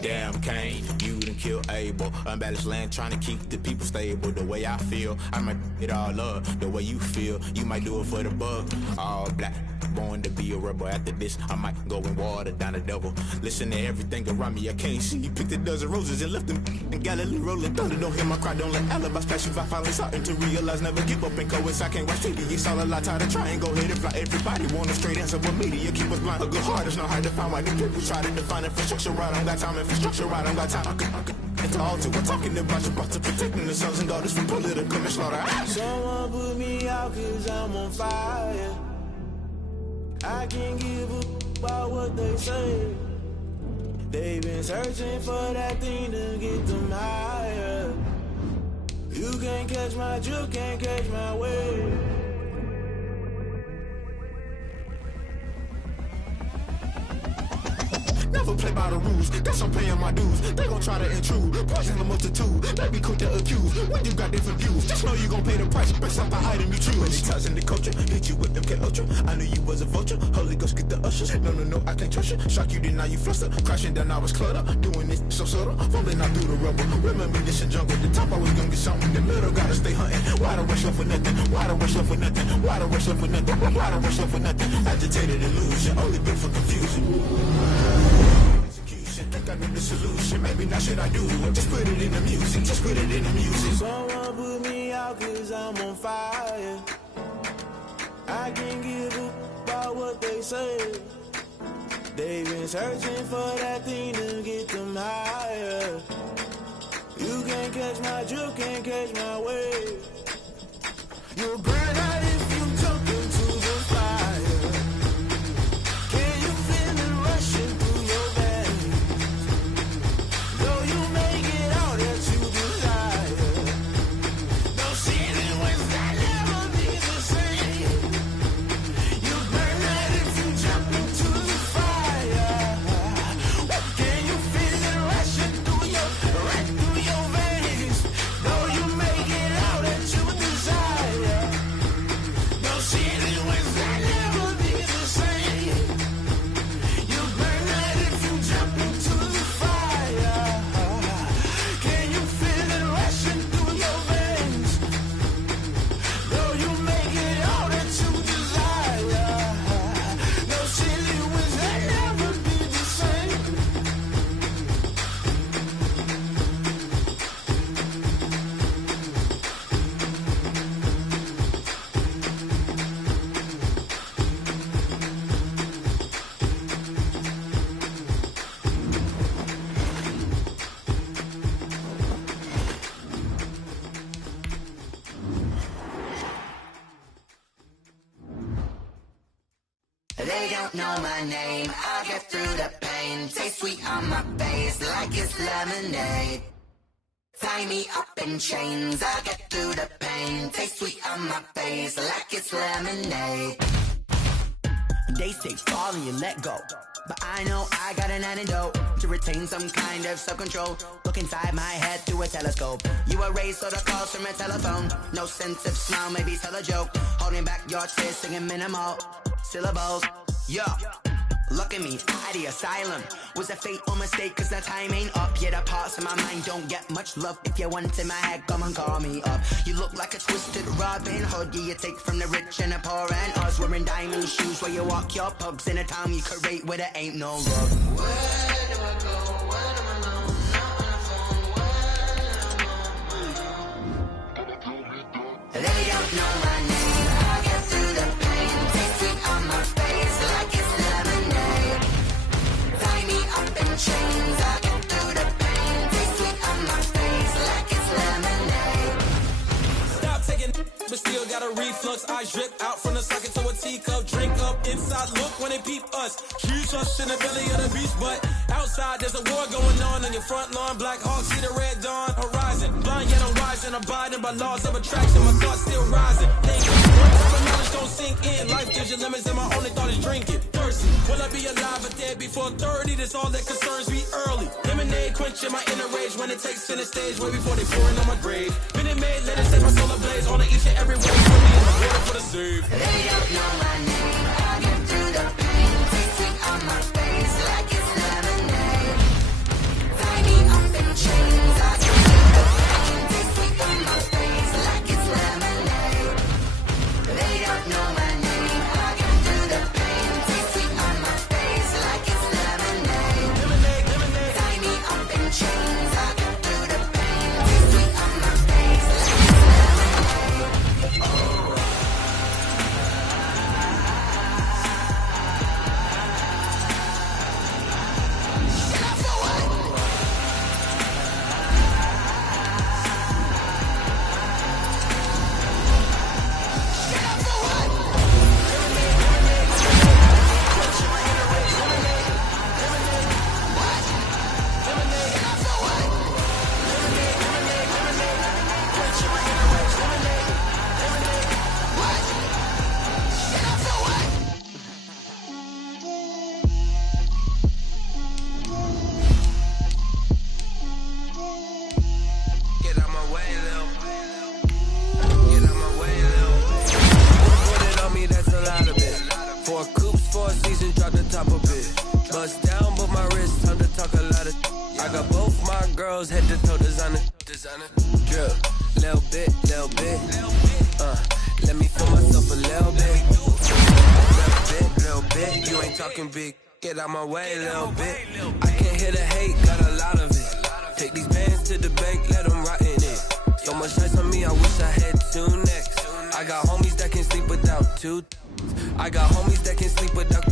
Damn Kane, you done kill Abel. Unbalanced land, trying to keep the people stable. The way I feel, I might it all up. The way you feel, you might do it for the buck. All black, born to be a rebel. After this, I might go and water down the devil. Listen to everything around me, I can't see. Picked a dozen roses and left them in Galilee rolling thunder. Don't hear my cry, don't let alibis pass you by. Finally starting to realize, never give up and coincide. Can't watch TV, it's all a lot. Tired of trying, go ahead and fly. Everybody want a straight answer, but media keep us blind. A good heart is not hard to find. Why the people try to define infrastructure right? I don't got time, infrastructure right, I don't got time. It's all to we're talking about you, about to protecting the sons and daughters from political manslaughter. Someone put me out 'cause I'm on fire. I can't give a about what they say. They've been searching for that thing to get them higher. You can't catch my drift, can't catch my wave. Never play by the rules, that's I'm paying my dues. They gon' try to intrude, poison the multitude. They be quick to accuse, when you got different views. Just know you gon' pay the price, based off the item you choose. Many ties in the culture, hit you with them K Ultra. I knew you was a vulture, Holy Ghost get the ushers. No, I can't trust you. Shock you, then now you fluster. Crashing down, I was cluttered. Doing this so subtle, falling out through the rubble. Remember this in jungle, the top I was gonna get something. The middle gotta stay hunting. Why the rush up for nothing? Why the rush up for nothing? Why the rush up for nothing? Why the rush up for nothing? Agitated illusion, only built for confusion. Think I know the solution, maybe not should I do it. Just put it in the music, just put it in the music. Someone put me out 'cause I'm on fire. I can't give a about what they say. They've been searching for that thing to get them higher. You can't catch my drift, can't catch my wave. You'll burn out if you jump into the fire. Can you feel it rushing through your veins? Though you make it all that you desire. They don't know my name, I'll get through the pain. Taste sweet on my face like it's lemonade. Tie me up in chains, I'll get through the pain. Taste sweet on my face like it's lemonade. They say fall and you let go, but I know I got an antidote to retain some kind of self-control. Look inside my head through a telescope. You erase all the calls from a telephone. No sense of smile, maybe tell a joke. Holding back your tears, singing minimal syllables. Yo, look at me, out of the asylum. Was a fate or mistake, cause the time ain't up. Yet the parts of my mind don't get much love. If you want in my head, come and call me up. You look like a twisted Robin Hood. Yeah, you take from the rich and the poor and us. Wearing diamond shoes where you walk your pugs in a town you create where there ain't no love. Where do I go? When I'm alone? Not on the phone. When I'm on my own. They don't know my name. I'll get through the pain. Taste sweet on my face like it's lemonade. Tie me up in chains. I'll get through the pain. Taste sweet on my face like it's lemonade. Stop taking, but still got a reflux. I drip out from the socket to a teacup. Drink up inside, look when they peep us. Huge us in the belly of the beast, but outside there's a war going on your front lawn. Black Hawk, see the red dawn horizon. Blind yet I'm rising, abiding by laws of attraction. My thoughts still rising. Thinking, one type of knowledge don't sink in. Life gives you lemons and my only thought is drinking. Thirsty, will I be alive or dead before 30? That's all that concerns me early. Lemonade quenching my inner rage when it takes center stage. Way before they pouring on my grave. Minute Maid, let it set my soul ablaze. On each and every way, put me in the water for the save. They don't know my name. I'll get through the pain. Taste sweet on my face like it's lemonade. Tie me up in chains. I'll get through the pain. Taste sweet on my face like it's lemonade. They don't know my name. I'll get through the pain. Taste sweet on my face like it's lemonade. Tie me up in chains. I'll get through the pain. Taste sweet on my face like it's lemonade. Oh. Head to toe designer. Drip, little bit. Let me feel myself a little bit. You ain't talking big. Get out my way, little bit. I can't hear the hate, got a lot of it. Take these bands to the bank, let them rot in it. So much ice on me, I wish I had two necks. I got homies that can sleep without two. I got homies that can sleep without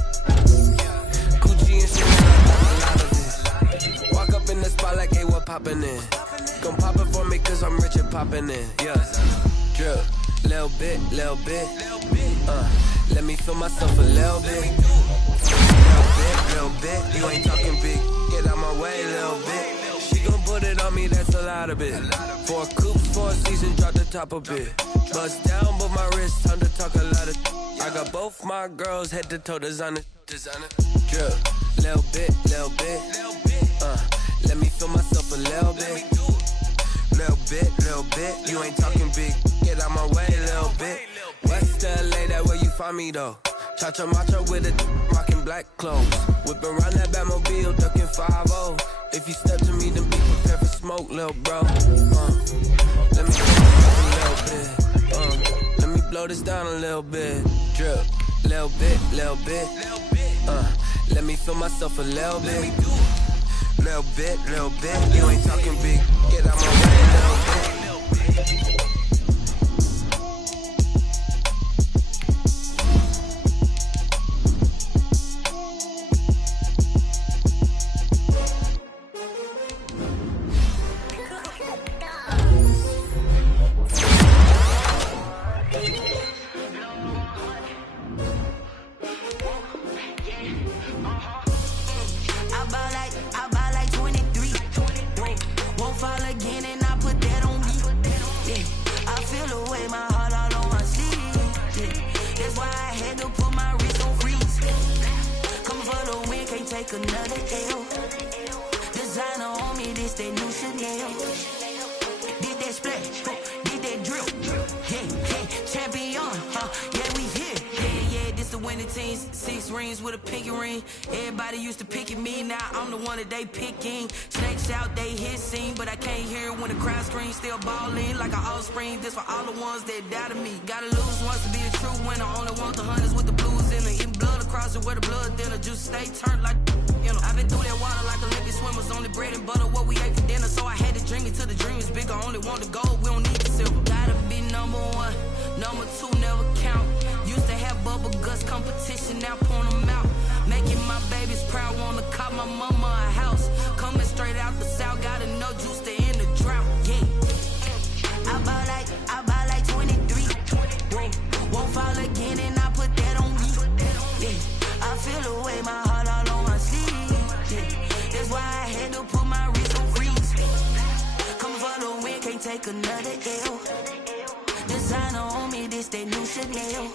Gucci and shit, I got a lot of it. Walk up in the spot like, hey, what poppin' in? Gon' pop it for me cause I'm rich and poppin' in. Yeah, drip, little bit. Let me feel myself a little bit. Little bit. You ain't talking big. Get out my way, little bit. She gon' put it on me, that's a lot of it. 4 coops, 4 seasons, drop the top a bit. Bust down, but my wrist, time to talk a lot of. I got both my girls head to toe designer. Drip, little bit. Let me feel myself a little bit. Little bit. You ain't talking big. Get out my way, little bit. West LA, that where you find me though. Cha-cha macha with a rockin' black clothes. Whip around that Batmobile, ducking 5-0. If you step to me, then be prepared for smoke, little bro. Let me feel myself a little bit. Let me blow this down a little bit. Drip, little bit. Let me feel myself a little bit. Little bit. You ain't talking big. Get out my way, little bit. another L. Designer on me, this that new Chanel. Did that splash, did that drill. Yeah, champion, yeah, we here. Yeah, this the winning team. 6 rings with a pinky ring. Everybody used to pick at me, now I'm the one that they picking. Snakes out, they hit scene, but I can't hear it when the crowd screams. Still ballin' like an offspring. This for all the ones that doubted me. Gotta lose once to be a true winner. Only want the hunters with the blues in it. Eating blood across it where the blood thinner. Juice stay turned like, you know. I've been through that water like Olympic swimmers. Only bread and butter, what we ate for dinner. So I had to dream it till the dream is bigger. Only want the gold, we don't need the silver. Gotta be number 1, number 2 never count. Used to have bubble guts competition, now point them out. Making my babies proud, wanna cop my mama a house. Coming straight out the south, gotta know juice to end the drought. Yeah, I buy like 23. Won't fall again, and I put that on me. Yeah, I feel the way, my heart all on my sleeve. Yeah, that's why I had to put my wrist on freeze. Coming for the win, can't take another L. Designer on me, this that new Chanel.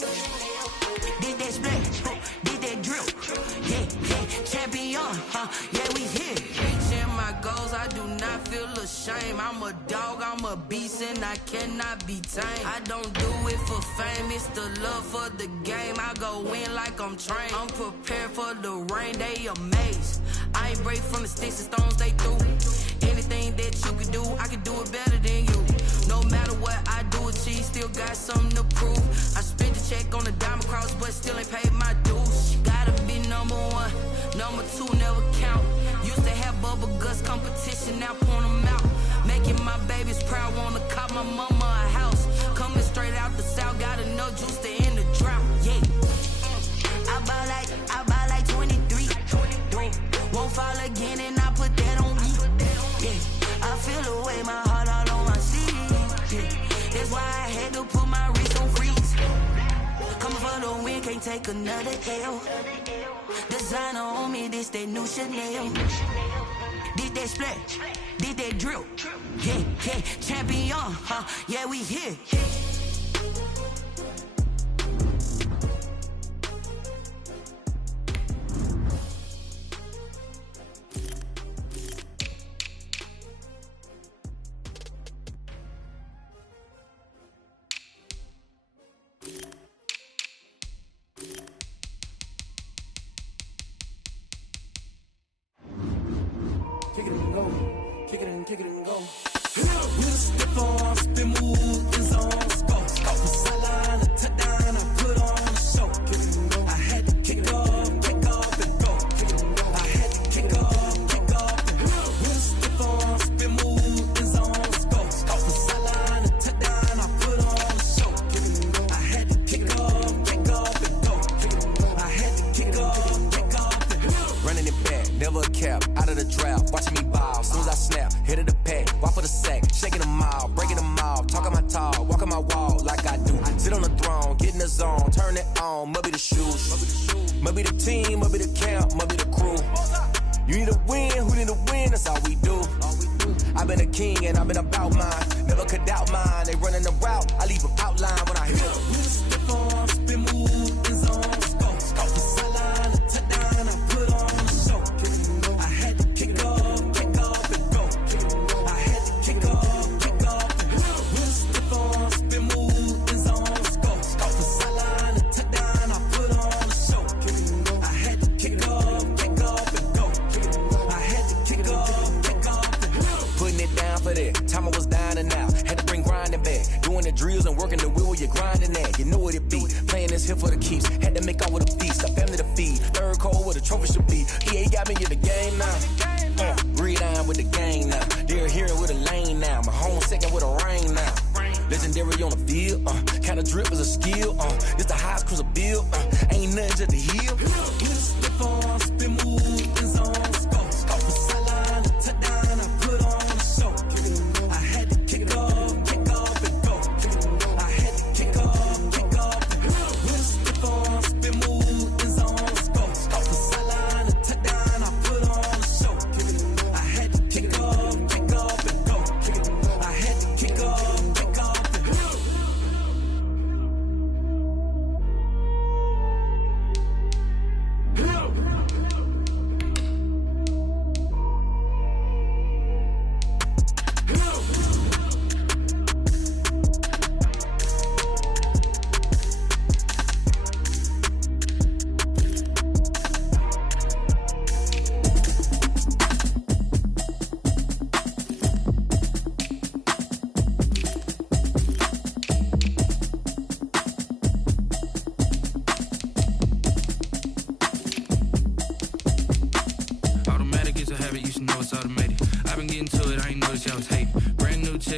Did that splash, did that drill. Yeah, champion, yeah, we here. Reaching my goals, I do not feel ashamed. I'm a dog, I'm a beast, and I cannot be tamed. I don't do it for fame, it's the love for the game. I go in like I'm trained. I'm prepared for the rain, they amazed. I ain't break from the sticks and stones they threw. Anything that you can do, I can do it better than you. No matter what I do, achieve, still got something to prove. I spent the check on the diamond cross, but still ain't paid my dues. Gotta be number 1, number 2 never count. Used to have bubble guts competition, now point them out. Making my babies proud, wanna cop my mama a house. Coming straight out the south, gotta know juice to end the drought. Yeah, I buy like 23. Won't fall again, and I put that on me. Yeah, I feel the way, my heart all on my sleeve. Yeah, that's why I had to put my wrist on freeze. Coming for the win, can't take another L. Designer on me, this that new Chanel. Did that splash, did that drill. Yeah, champion, yeah, we here. Kick it and go. With a stiff arm, spin move, in zone, score. Off the sideline, a touchdown, I put on a show. I had to kick off and go. I had to kick off and go. With a stiff arm, spin move, in zone, score. Off the sideline, a touchdown, I put on a show. I had to kick off and go. I had to kick off and go. Running it back, never a cap, out of the draft, watching me ball. Soon as I snap, hit of the pack, walk for the sack, shaking them all, breaking them all, talking my talk, walking my wall like I do. Sit on the throne, get in the zone, turn it on, must be the shoes, must be the team, must be the camp, must be the crew. You need a win, who need a win, that's all we do. I've been a king and I've been about mine, never could doubt mine. They running the route, I leave them outline when I hit them. With a stiff arm, spin move, in zone, score. Off the sideline, a touchdown, I put on a show. I had to kick off and go. I had to kick off and go. With a stiff arm, spin move, in zone, score. Off the sideline, a touchdown, I put on a show. I had to kick off and go. I had to kick off and go. Putting it down for that, time I was down and out. Had to bring grinding back, doing the drills and working the wheel, you're grinding that. You know what it be, playing this here for the keeps. Had to make all with a feast, a family to feed. Third cold where the trophy should be. EA got me in the game now. Breathe down with the game now. They're here with a lane now. My home second with a rain now. Legendary on the field, kind of drip is a skill. It's the highest cruiser bill, ain't nothing just the hill. With a stiff arm, spin move, in zone, score. Off the sideline, a touchdown, I put on a show. I had to kick off and go. I had to kick off and go. With a stiff arm, spin move, in zone, score. Off the sideline, a touchdown, I put on a show. I had to kick off and go. I had to kick off and go.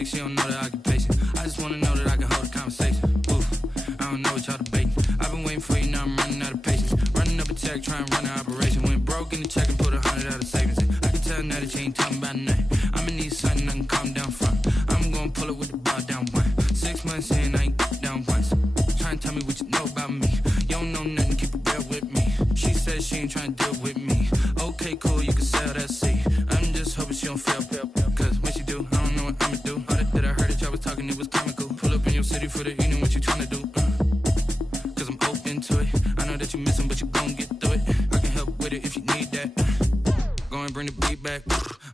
text, she don't know the occupation. I just wanna know that I can hold a conversation. Oof, I don't know what y'all debating. I've been waiting for you, now I'm running out of patience. Running up a check, trying to run an operation. Went broke in the check and put 100 out of savings in. I can tell now that you ain't talking about nothing. I'ma need something I can calm down from. I'm gonna pull it with the bar down one. 6 months in, I ain't down once. Trying to tell me what you know about me. You don't know nothing, keep it real with me. She said she ain't trying to deal with me. Okay, cool, you can sell that seat. I'm just hoping she don't fail. Cause when she do, I don't know what I'ma do. All that I heard that y'all was talking, it was comical. Pull up in your city for the evening, what you trying to do? Cause I'm open to it. I know that you missing, but you gon' get through it. I can help with it if you need that. Go and bring the beat back.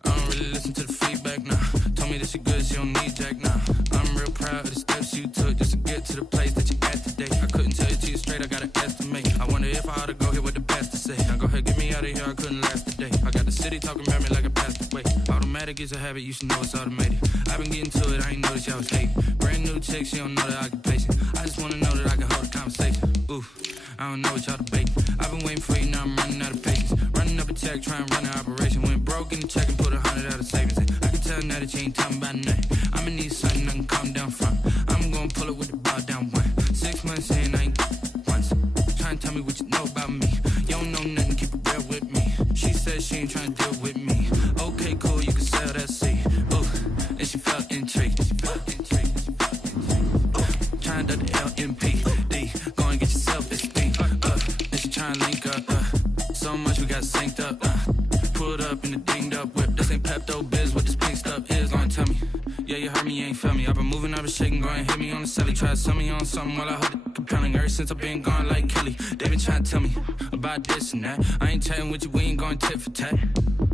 I don't really listen to the feedback, nah. Told me that she good, she don't need jack, nah. I'm real proud of the steps you took just to get to the place that you at today. I couldn't tell it to you straight, I gotta estimate. I wonder if I ought to go here with the pastor say. Now go ahead, get me out of here, I couldn't last a day. I got the city talking about me like I passed away. Automatic is a habit, you should know it's automated. I've been getting to it, I ain't noticed y'all was hating. Brand new chick, she don't know the occupation. I just wanna know that I can hold a conversation. Oof, I don't know what y'all debating. I've been waiting for you, now I'm running out of patience. Running up a check, trying to run an operation. Went broke in the check and put 100 out of savings in. I can tell now that you ain't talking about nothing. I'ma need something I can calm down from. I'm gonna pull it with the bar down one. 6 months in, I ain't once. Trying to tell me what you know about me. You don't know nothing, keep it real with me. She said she ain't trying to deal with me. Okay, cool, you can sell that seat. Ooh, and she felt intrigued. Trying to the LMPD. Go and get yourself esteem. And she trying to link up. So much we got synced up. Pulled up in the dinged up whip. This ain't Pepto Biz, what this pink stuff is. Gonna tell me. Yeah, you heard me, you ain't felt me. I've been moving, I've been shaking, go and hit me on the celly. Try to sell me on something while I hold it compelling. Ever since I've been gone like Kelly, they been trying to tell me about this and that. I ain't chatting with you, we ain't going tit for tat.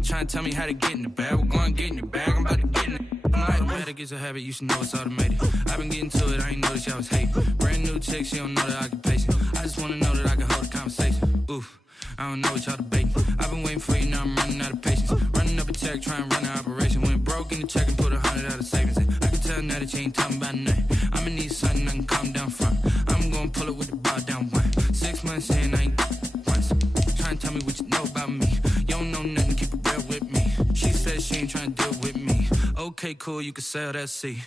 Trying to tell me how to get in the bag, we're going to get in the bag, I'm about to get in it. Automatic is a habit, you should know it's automated. I've been getting to it, I ain't noticed y'all was hating. Brand new chick, she don't know the occupation. I just wanna know that I can hold a conversation. Oof, I don't know what y'all debating. I've been waiting for you, now I'm running out of patience. Running up a check, trying to run an operation. Went broke in the check and put 100 out of savings in. I can tell now that you ain't talking about nothing. I'ma need something I can calm down from. I'm gonna pull it with the bar down one. 6 months in, I ain't once. Trying to tell me what you know about me. You don't know nothing, keep it real with me. She said she ain't trying to deal with me. Okay, cool, you can sell that seat.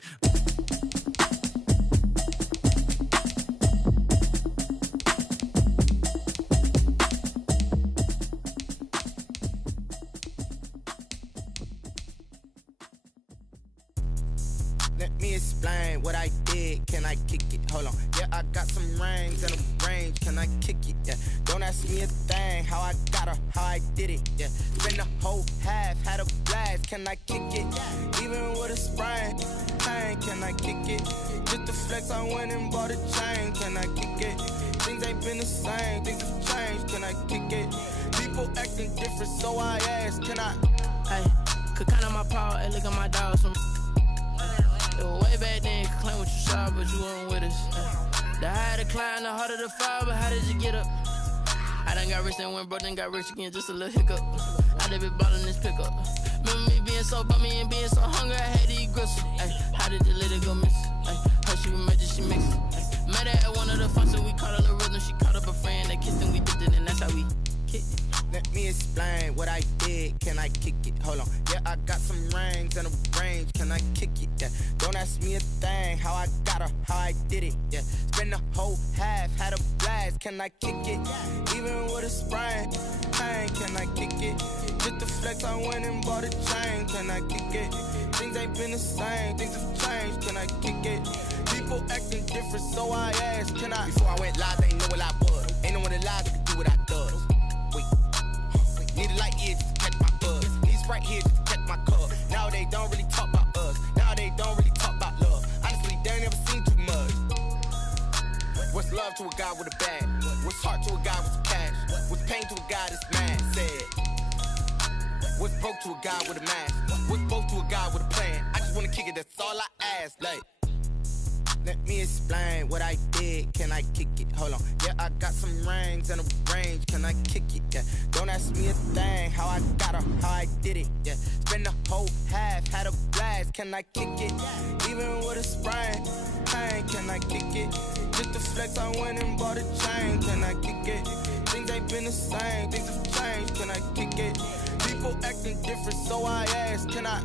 Let me explain what I did. Can I kick it? Hold on. Yeah, I got some rings and a range. Can I kick it? Yeah. Don't ask me a thing. How I got her, how I did it. Yeah. Spend the whole half, had a blast. Can I kick it? Even with a sprain. Hey, can I kick it? Just the flex, I went and bought a chain. Can I kick it? Things ain't been the same. Things have changed. Can I kick it? People acting different, so I asked. Can I? Hey, could count on my power. Hey, look at my dogs from. It was way back then, you could claim what you saw, but you weren't with us. The higher the climb, the harder the fall, but how did you get up? I done got rich, then went broke, then got rich again, just a little hiccup. I done been ballin' this pickup. Remember me being so bummy and being so hungry, I had to eat gristle. Ay, how did the lady go miss? Ay, her she remembered she mixed. Met her at one of the functions, we caught her the rhythm, she caught up a friend, they kissed and we dipped it, and that's how we kicked it. Let me explain what I did. Can I kick it? Hold on. Yeah, I got some rings and a range. Can I kick it? Yeah. Don't ask me a thing. How I got her, how I did it. Yeah. Spend the whole half, had a blast. Can I kick it? Even with a sprain. Hey, can I kick it? Just the flex, I went and bought a chain. Can I kick it? Things ain't been the same. Things have changed. Can I kick it? People acting different, so I asked. Can I? Before I went live, they ain't know what I was. Ain't no one alive that could do what I does. Need a light here just to catch my buzz. Need Sprite here just to catch my cup. Now they don't really talk about us. Now they don't really talk about love. Honestly, they ain't never seen too much. What's love to a guy with a bag? What's heart to a guy with some cash? What's pain to a guy that's mad? Said. What's broke to a guy with a mask? What's both to a guy with a plan? I just wanna kick it, that's all I ask. Like, let me explain what I did. Can I kick it? Hold on. Yeah, I got some rings and a range. Can I kick it? Yeah. Don't ask me a thing. How I got her, how I did it. Yeah. Spend the whole half, had a blast. Can I kick it? Even with a sprain. Hey, can I kick it? Just the flex, I went and bought a chain. Can I kick it? Things ain't been the same. Things have changed. Can I kick it? People acting different, so I asked. Can I?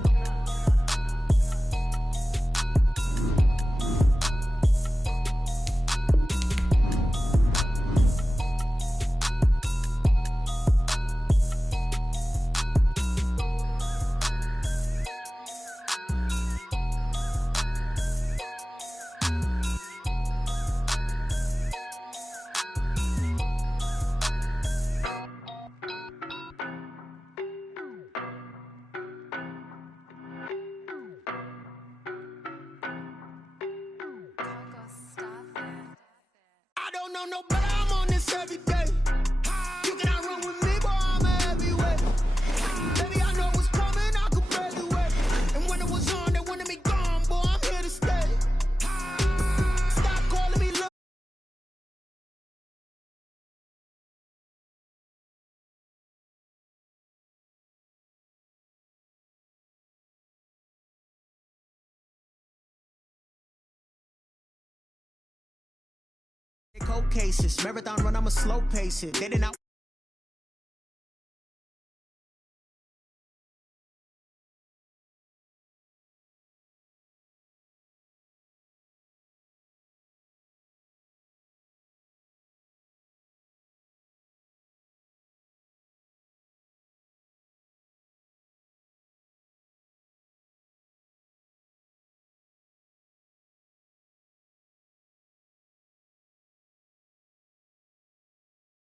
don't know better, I'm on this every day. You cannot run with me, boy, I'm a heavyweight. Baby, I know what's coming, I could barely wait. And when it was on, they wanted me gone, boy, I'm here to stay. Stop calling me love. Cold cases, marathon run, I'ma slow pace it. They did not.